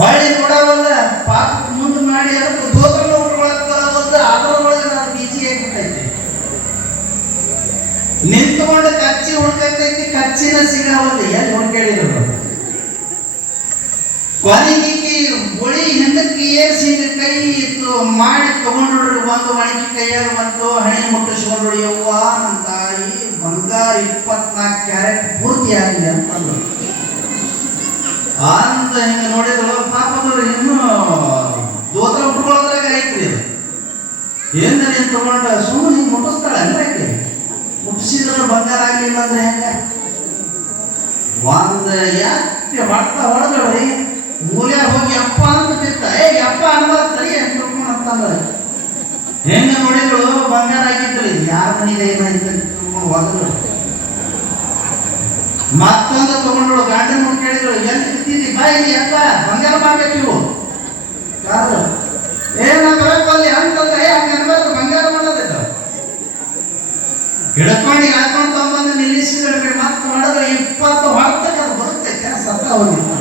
ಮಳೆ ನೋಡವಲ್ಲ ಪಾಪ ಮುಂದೆ ಮಾಡಿ ಅದಕ್ಕೆ ಧೋತ್ರ ಉಟ್ಕೊಳಕ್ ಬರಬಲ್ದು ಅದರೊಳಗೆ ನಾನು ಬೀಸಿ ಆಗಿಬಿಟ್ಟೈತಿ. ನಿಂತ್ಕೊಂಡು ಕಚ್ಚಿ ಹುಡ್ಕೈತಿ, ಕಚ್ಚಿನ ಸಿಗವಲ್ದು. ಎಲ್ಲಿ ಹುಡ್ಕೇಳಿದ್ರು ಕೊನೆಗೆ ಬಳಿ ಹಿಂದಕ್ಕೆ ಏರಿಸಿ ಕೈ ಇತ್ತು ಮಾಡಿ ತಗೊಂಡ್ರಿ. ಒಂದು ಮಣಿಕೆ ಕೈಯಾಗ ಬಂತು, ಹಣೆ ಮುಟ್ಟಿಸ್ಕೊಂಡ್ರು. ಯವ್ವ ನನ್ನ ತಾಯಿ ಬಂಗಾರ 24 ಕ್ಯಾರೆಟ್ ಪೂರ್ತಿ ಆಗಿದೆ ಅಂತಂದ್ರು. ಅಂತ ಹಿಂಗ ನೋಡಿದ್ರು. ಪಾಪದವ್ರು ಇನ್ನು ದೋತ್ರ ಉಟ್ಕೊಳ್ಳೋದ್ರಾಗ ಐತ್ರಿ. ಏನ್ ತಗೊಂಡ ಸುಮ್ಮನೆ ಹಿಂಗ್ ಮುಟ್ಟಿಸ್ತಾಳ ಅಂದ್ರೆ ಮುಟ್ಟಿಸಿದ್ರು ಬಂಗಾರ ಆಗ್ಲಿಲ್ಲ ಅಂದ್ರೆ ಹೆಂಗ? ಒಂದ್ ಯಾಕೆ ಹೊಡ್ತಾ ಹೊಡೆದ್ರಿ, ಮೂಲೆ ಹೋಗಿ ಅಪ್ಪ ಅಂತ ಬಿತ್ತ. ಅಪ್ಪ ಅನ್ಬಾರ್ದ್ರಿ ಅಂತ ಅಂತಂದ್ರೆ ಹೆಂಗ ನೋಡಿದ್ರು ಬಂಗಾರ ಆಗಿದ್ರಿ. ಯಾರ ಮನೆಗೆ ಏನಾಯ್ತು ಹೋದ್ರು. ಮತ್ತೊಂದು ತಗೊಂಡ್ರು. ಗಾಂಡಿ ಮುಟ್ ಕೇಳಿದ್ರು, ಎಲ್ಲಿ ಬಿಟ್ಟಿದ್ರಿ ಬಾ ಇಲ್ಲಿ ಅಪ್ಪ ಬಂಗಾರ ಮಾಡ್ಬೇಕು ಇವು ಕಾದ್ರು. ಬರಪ್ಪಲ್ಲಿ ಅಂತಂದ್ರೆ ಹಂಗ ಅನ್ಬಾರ್ದು, ಬಂಗಾರ ಮಾಡೋದಿಲ್ಲ. ಹಿಡ್ಕೊಂಡು ಹಾಕೊಂಡು ತಗೊಂಬಂದು ನಿಲ್ಲಿಸಿದ್ರಿ. ಮತ್ತೆ ಮಾಡಿದ್ರೆ 20 ಹೊರತಕ್ಕ ಅದು ಬರುತ್ತೈತೆ, ಸತ್ತ ಹೋಗಿತ್ತು.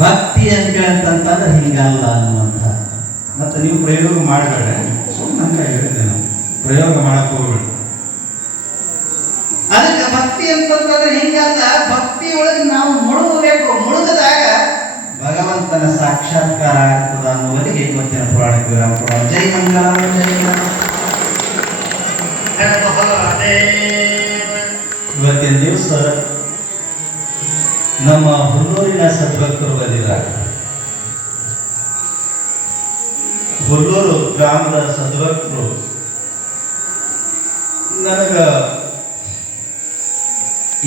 ಭಕ್ತಿ ಅಂತ ಹೇಳ್ತಂತಂದ್ರೆ ಹೀಗಲ್ಲ ಅನ್ನುವಂಥ. ಮತ್ತೆ ನೀವು ಪ್ರಯೋಗ ಮಾಡಬೇಡ, ಸುಮ್ಮನೆ ಹೇಳ್ತೇನೆ, ಪ್ರಯೋಗ ಮಾಡಕ್ ಹೋಗ್ಬೇಡ. ಅದಕ್ಕೆ ಭಕ್ತಿ ಅಂತಂದ್ರೆ ಹಿಂಗಲ್ಲ. ಭಕ್ತಿ ಒಳಗೆ ನಾವು ಮುಳುಗಬೇಕು. ಮುಳುಗದಾಗ ಭಗವಂತನ ಸಾಕ್ಷಾತ್ಕಾರ ಆಗ್ತದ ಅನ್ನುವರಿಗೆ ಇವತ್ತಿನ ಪುರಾಣಕ್ಕೆ ವಿರಾಮ ಕೊಡೋಣ. ಜೈ ಮಂಗಳ, ಜೈ ಇವತ್ತಿನ ದಿವಸ ನಮ್ಮ ಹುಲ್ಲೂರಿನ ಸದ್ಭಕ್ತರು ಬಂದಿದ್ದಾರೆ. ಹುಲ್ಲೂರು ಗ್ರಾಮದ ಸದ್ಭಕ್ತರು ನನಗ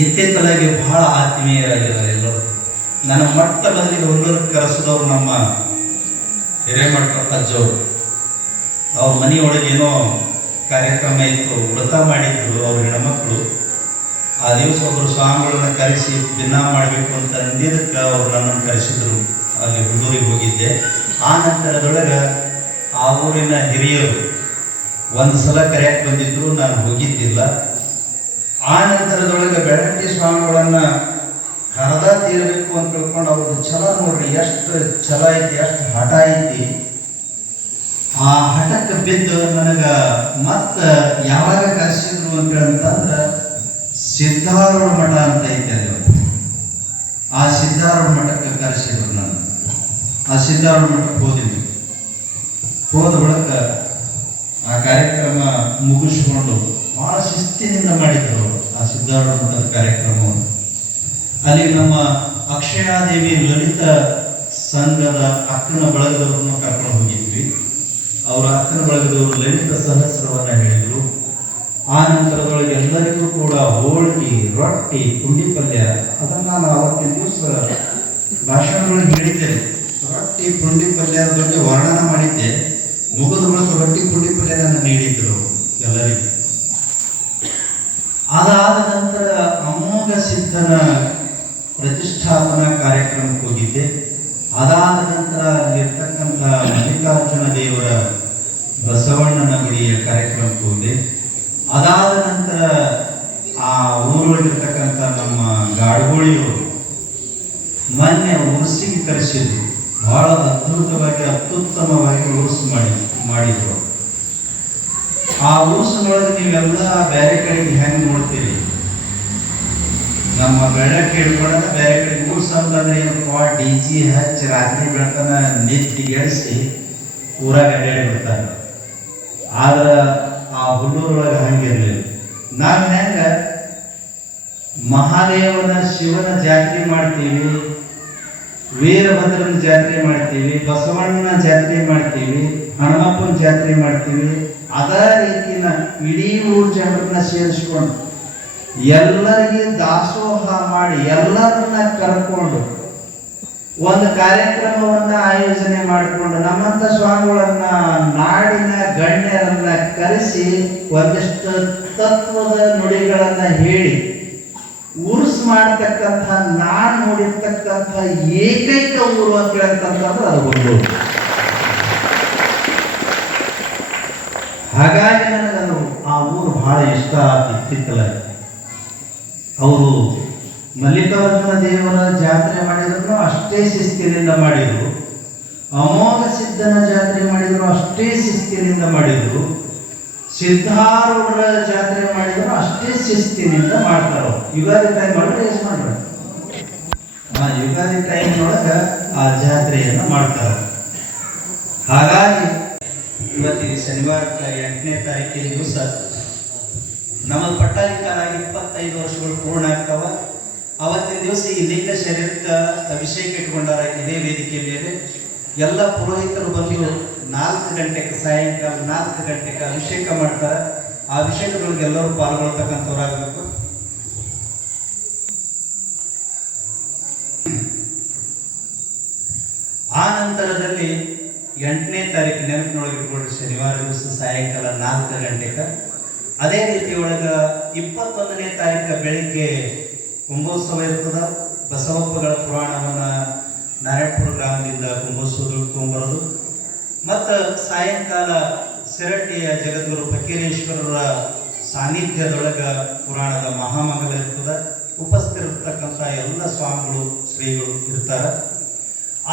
ಇತ್ತಿತ್ತಲಾಗಿ ಬಹಳ ಆತ್ಮೀಯರಾಗಿದ್ದಾರೆ ಎಲ್ಲರೂ. ನನ್ನ ಮಟ್ಟ ಬದಲಿಗೆ ಹುಲ್ಲೂರಿಗೆ ಕರೆಸಿದವರು ನಮ್ಮ ಹಿರೇಮಠ ಅಜ್ಜವರು. ಅವ್ರ ಮನೆಯೊಳಗೆ ಏನೋ ಕಾರ್ಯಕ್ರಮ ಇತ್ತು, ವ್ರತ ಮಾಡಿದ್ರು ಅವ್ರ ಹೆಣ್ಮಕ್ಳು. ಆ ದಿವಸ ಒಬ್ಬರು ಸ್ವಾಮಿಗಳನ್ನ ಕರೆಸಿ ದಿನ ಮಾಡಬೇಕು ಅಂತ ಅಂದಿದ್ದಕ್ಕೆ ಅವ್ರು ನನ್ನನ್ನು ಕರೆಸಿದ್ರು. ಅಲ್ಲಿ ಹುಲ್ಲೂರಿಗೆ ಹೋಗಿದ್ದೆ. ಆ ನಂತರದೊಳಗೆ ಆ ಊರಿನ ಹಿರಿಯರು ಒಂದು ಸಲ ಕರೆಯಕ್ಕೆ ಬಂದಿದ್ರು, ನಾನು ಹೋಗಿದ್ದಿಲ್ಲ. ಆ ನಂತರದೊಳಗೆ ಬೆಳಗಟ್ಟಿ ಸ್ವಾಮಿಗಳನ್ನ ಕರೆದ ತೀರಬೇಕು ಅಂತ ತಿಳ್ಕೊಂಡು ಅವ್ರದ್ದು ಛಲ ನೋಡ್ರಿ, ಎಷ್ಟು ಛಲ ಐತಿ, ಎಷ್ಟು ಹಠ ಐತಿ. ಆ ಹಠಕ್ಕೆ ಬಿದ್ದು ನನಗ ಮತ್ತ ಯಾವಾಗ ಕರೆಸಿದ್ರು ಅಂತಂದ್ರೆ ಸಿದ್ಧಾರೂಢ ಮಠ ಅಂತ ಐತೆ ಅದು. ಆ ಸಿದ್ಧಾರೂಢ ಮಠಕ್ಕೆ ಕರೆಸಿದ್ರು. ನಾನು ಆ ಸಿದ್ಧಾರೂಢ ಮಠಕ್ಕೆ ಹೋದಿದ್ವಿ. ಹೋದ ಬಳಿಕ ಆ ಕಾರ್ಯಕ್ರಮ ಮುಗಿಸ್ಕೊಂಡು ಬಹಳ ಶಿಸ್ತಿನಿಂದ ಮಾಡಿದ್ರು ಆ ಸಿದ್ಧಾರೂಢ ಮಠದ ಕಾರ್ಯಕ್ರಮವನ್ನು. ಅಲ್ಲಿ ನಮ್ಮ ಅಕ್ಷಯಾದೇವಿ ಲಲಿತ ಸಂಘದ ಅಕ್ಕನ ಬಳಗದವರನ್ನು ಕರ್ಕೊಂಡು ಹೋಗಿದ್ವಿ. ಅವರ ಅಕ್ಕನ ಬಳಗದವರು ಲಲಿತ ಸಹಸ್ರವನ್ನ ಹೇಳಿದ್ರು. ಆ ನಂತರದೊಳಗೆ ಎಲ್ಲರಿಗೂ ಕೂಡ ಹೋಳಿಗೆ, ರೊಟ್ಟಿ, ಪುಂಡಿ ಪಲ್ಯ ಅದನ್ನ ನಾನು ಅವತ್ತಿನ ದಿವಸ ಭಾಷಣದೊಳಗೆ ಹೇಳಿದ್ದೇನೆ. ರೊಟ್ಟಿ ಪುಂಡಿ ಪಲ್ಯದ ಬಗ್ಗೆ ವರ್ಣನ ಮಾಡಿದ್ದೆ. ಮುಗಿದ ಬಳಿಕ ರೊಟ್ಟಿ ಪುಂಡಿ ಪಲ್ಯನ ನೀಡಿದ್ರು ಎಲ್ಲರಿಗೂ. ಅದಾದ ನಂತರ ಅಮೋಘ ಸಿದ್ಧನ ಪ್ರತಿಷ್ಠಾಪನಾ ಕಾರ್ಯಕ್ರಮಕ್ಕೆ ಹೋಗಿದ್ದೆ. ಅದಾದ ನಂತರ ಅಲ್ಲಿರ್ತಕ್ಕಂಥ ಮಲ್ಲಿಕಾರ್ಜುನ ದೇವರ ಬಸವಣ್ಣನ ಗುಡಿಯ ಕಾರ್ಯಕ್ರಮಕ್ಕೆ ಹೋದೆ. ಅದಾದ ನಂತರ ಆ ಊರೊಳಗಿರ್ತಕ್ಕಂಥ ನಮ್ಮ ಗಾಡಗೋಳಿಯವರು ಮೊನ್ನೆ ಉರ್ಸಿಗೆ ಕರೆಸಿದ್ರು. ಬಹಳ ಅದ್ಭುತವಾಗಿ ಅತ್ಯುತ್ತಮವಾಗಿ ಉರುಸು ಮಾಡಿದ್ರು. ಆ ಉರುಸಿನೊಳಗೆ ನೀವೆಲ್ಲ ಬೇರೆ ಕಡೆಗೆ ಹೆಂಗೆ ನೋಡ್ತೀರಿ? ನಮ್ಮ ಬೆಳಗ್ಗೆ ಹಿಡ್ಕೊಳ್ಳೋದ ಬೇರೆ ಕಡೆಗೆ ಉರುಸು ಅಂತಂದ್ರೆ ಏನಪ್ಪ, DJ ಹಚ್ಚಿ ರಾತ್ರಿ ಬೆಳಕನ ನೆತ್ತಿಗೆಡಿಸಿ ಊರಾಗ ಅಡ್ಡಾಡಿ ಬಿಡ್ತಾರೆ. ಆದ್ರೆ ಆ ಹುಲ್ಲೂರೊಳಗೆ ಹಂಗಿರ್ಲಿಲ್ಲ. ನಾವು ಹೆಂಗ ಮಹಾದೇವನ ಶಿವನ ಜಾತ್ರೆ ಮಾಡ್ತೀವಿ, ವೀರಭದ್ರನ ಜಾತ್ರೆ ಮಾಡ್ತೀವಿ, ಬಸವಣ್ಣನ ಜಾತ್ರೆ ಮಾಡ್ತೀವಿ, ಹನುಮಪ್ಪನ ಜಾತ್ರೆ ಮಾಡ್ತೀವಿ, ಅದೇ ರೀತಿನ ಇಡೀ ಊರ ಜನರನ್ನ ಸೇರಿಸ್ಕೊಂಡು ಎಲ್ಲರಿಗೆ ದಾಸೋಹ ಮಾಡಿ ಎಲ್ಲರನ್ನ ಕರ್ಕೊಂಡು ಒಂದು ಕಾರ್ಯಕ್ರಮವನ್ನ ಆಯೋಜನೆ ಮಾಡಿಕೊಂಡು ನಮ್ಮಂತ ಸ್ವಾಮಿಗಳನ್ನ, ನಾಡಿನ ಗಣ್ಯರನ್ನ ಕರೆಸಿ ಒಂದಿಷ್ಟು ತತ್ವದ ನುಡಿಗಳನ್ನ ಹೇಳಿ ಉರ್ಸ್ ಮಾಡತಕ್ಕಂಥ, ನಾನ್ ನೋಡಿರ್ತಕ್ಕಂಥ ಏಕೈಕ ಊರು ಅಂತ ಹೇಳ್ತಕ್ಕಂಥದ್ದು ಅದು ಒಂದು. ಹಾಗಾಗಿ ನನಗದು ಆ ಊರು ಬಹಳ ಇಷ್ಟ ಆಗ್ತಿತ್ತಲ್ಲ. ಅವರು ಮಲ್ಲಿಕಾರ್ಜುನ ದೇವರ ಜಾತ್ರೆ ಮಾಡಿದ್ರು ಅಷ್ಟೇ ಶಿಸ್ತಿನಿಂದ ಮಾಡಿದ್ರು, ಅಮೋಘ ಸಿದ್ಧನ ಜಾತ್ರೆ ಮಾಡಿದ್ರು ಅಷ್ಟೇ ಶಿಸ್ತಿನಿಂದ ಮಾಡಿದ್ರು, ಸಿದ್ಧಾರೂಢರ ಜಾತ್ರೆ ಮಾಡಿದ್ರು ಅಷ್ಟೇ ಶಿಸ್ತಿನಿಂದ ಮಾಡ್ತಾರ. ಯುಗಾದಿ ಟೈಮ್ ಒಳಗೆ ಎಷ್ಟು ಮಾಡ್ತಾರೆ, ಯುಗಾದಿ ಟೈಮ್ ಒಳಗ ಆ ಜಾತ್ರೆಯನ್ನು ಮಾಡ್ತಾರೆ. ಹಾಗಾಗಿ ಇವತ್ತಿಗೆ ಶನಿವಾರ 8ನೇ ತಾರೀಕಿನ ದಿವಸ ನಮ್ಮ ಪಟ್ಟಾಧಿಕಾರಾಗಿ 25 ವರ್ಷಗಳು ಪೂರ್ಣ ಆಗ್ತಾವ. ಅವತ್ತಿನ ದಿವಸ ಈ ಲಿಂಗ ಶರೀರಕ್ಕೆ ಅಭಿಷೇಕ ಇಟ್ಕೊಂಡಾರ ಇದೇ ವೇದಿಕೆ ಮೇಲೆ. ಎಲ್ಲ ಪುರೋಹಿತರು ಬಂದು 4 ಗಂಟೆಗೆ, ಸಾಯಂಕಾಲ 4 ಗಂಟೆಗೆ ಅಭಿಷೇಕ ಮಾಡ್ತಾರೆ. ಆ ಅಭಿಷೇಕಗಳಿಗೆ ಎಲ್ಲರೂ ಪಾಲ್ಗೊಳ್ತಕ್ಕಂಥವ್ರಾಗಬೇಕು. ಆ ನಂತರದಲ್ಲಿ 8ನೇ ತಾರೀಕು ನೆನಪಿನೊಳಗೆ ಇಟ್ಕೊಂಡ್ರೆ ಶನಿವಾರ ದಿವಸ ಸಾಯಂಕಾಲ 4 ಗಂಟೆಗೆ. ಅದೇ ರೀತಿ ಒಳಗ 21ನೇ ತಾರೀಕು ಬೆಳಿಗ್ಗೆ ಕುಂಭೋತ್ಸವ ಇರ್ತದ. ಬಸವಪ್ಪಗಳ ಪುರಾಣವನ್ನ ನಾರಾಯಣಪುರ ಗ್ರಾಮದಿಂದ ಕುಂಭೋತ್ಸವದಲ್ಲಿ ತೊಗೊಂಬರೋದು. ಮತ್ತು ಸಾಯಂಕಾಲ ಸಿರಟ್ಟಿಯ ಜಗದ್ಗುರು ಫಕೀರೇಶ್ವರರ ಸಾನ್ನಿಧ್ಯದೊಳಗ ಪುರಾಣದ ಮಹಾಮಂಗಲ ಇರ್ತದ. ಉಪಸ್ಥಿತಿರ್ತಕ್ಕಂಥ ಎಲ್ಲ ಸ್ವಾಮಿಗಳು, ಶ್ರೀಗಳು ಇರ್ತಾರೆ.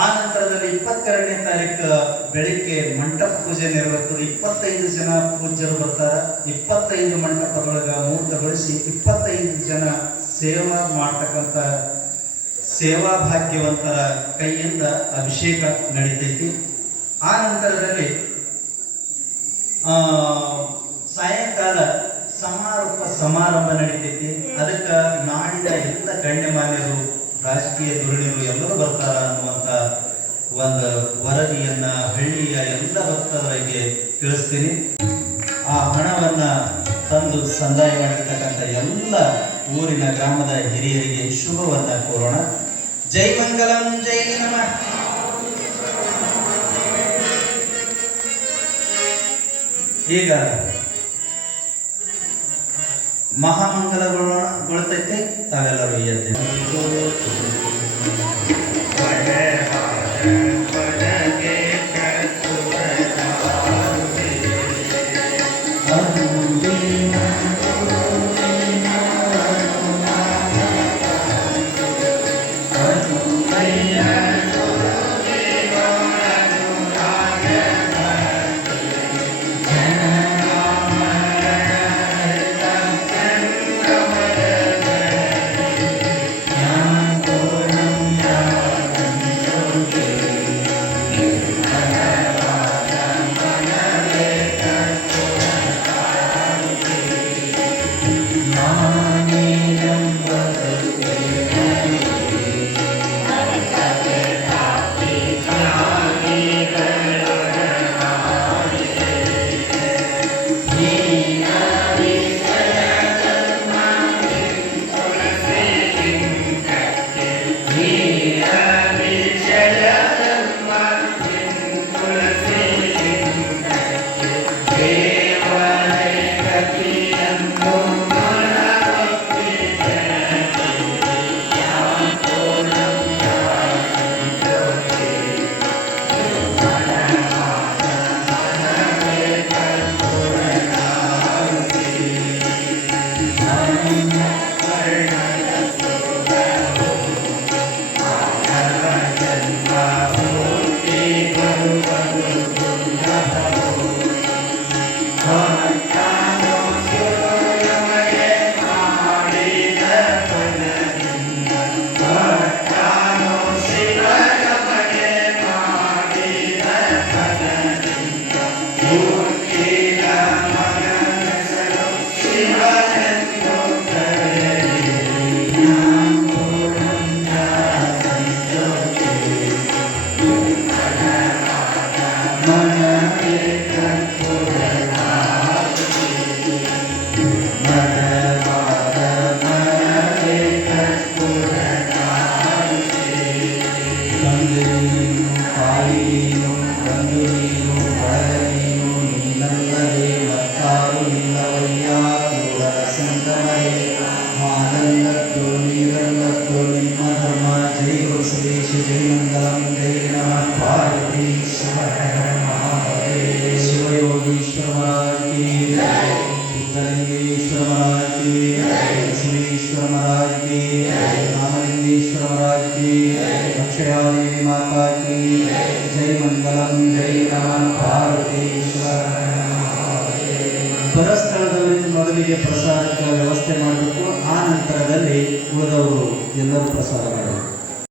ಆ ನಂತರದಲ್ಲಿ 22ನೇ ತಾರೀಕು ಬೆಳಿಗ್ಗೆ ಮಂಟಪ ಪೂಜೆ ನೆರವೇರ್ತದೆ. 25 ಜನ ಪೂಜ್ಯರು ಬರ್ತಾರೆ. 25 ಮಂಟಪದೊಳಗ ಮುಹೂರ್ತಗೊಳಿಸಿ 25 ಜನ ಸೇವಾ ಮಾಡ್ತಕ್ಕಂಥ ಸೇವಾ ಭಾಗ್ಯವಂತರ ಕೈಯಿಂದ ಅಭಿಷೇಕ ನಡೀತೈತಿ. ಆ ನಂತರದಲ್ಲಿ ಸಾಯಂಕಾಲ ಸಮಾರೋಪ ಸಮಾರಂಭ ನಡೀತೈತಿ. ಅದಕ್ಕೆ ನಾಡಿನ ಎಲ್ಲ ಗಣ್ಯಮಾನ್ಯರು, ರಾಜಕೀಯ ಧುರೀಣರು ಎಲ್ಲರೂ ಬರ್ತಾರ ಅನ್ನುವಂಥ ಒಂದು ವರದಿಯನ್ನ ಹಳ್ಳಿಯ ಎಲ್ಲ ಭಕ್ತರಿಗೆ ತಿಳಿಸ್ತೀನಿ. ಆ ಹಣವನ್ನ ತಂದು ಸಂದಾಯ ಮಾಡಿರ್ತಕ್ಕಂಥ ಎಲ್ಲ ಊರಿನ ಗ್ರಾಮದ ಹಿರಿಯರಿಗೆ ಶುಭವನ್ನ ಕೋರೋಣ. ಜೈ ಮಂಗಲಂ, ಜೈ ನಮಃ. ಈಗ ಮಹಾಮಂಗಲಗೊಳ್ತೈತೆ. ತಾವೆಲ್ಲರೂ ಎದ್ದೆ शिवयोगीश्वर महाराज की जय, सिद्धलिंगेश्वर महाराज की जय, बसवेश्वर महाराज की जय, रामलिंगेश्वर महाराज की जय, अक्षयादेवी माता की जय मंगलम जय नमः ಪಾರ್ವತೀಶ್ವರ ಪರಸ್ಥಳದಲ್ಲಿ ಮೊದಲಿಗೆ ಪ್ರಸಾದಕ್ಕೆ ವ್ಯವಸ್ಥೆ ಮಾಡಬೇಕು, ಆ ನಂತರದಲ್ಲಿ ಉಳಿದವರು ಎಲ್ಲರೂ ಪ್ರಸಾದ ಮಾಡಬೇಕು.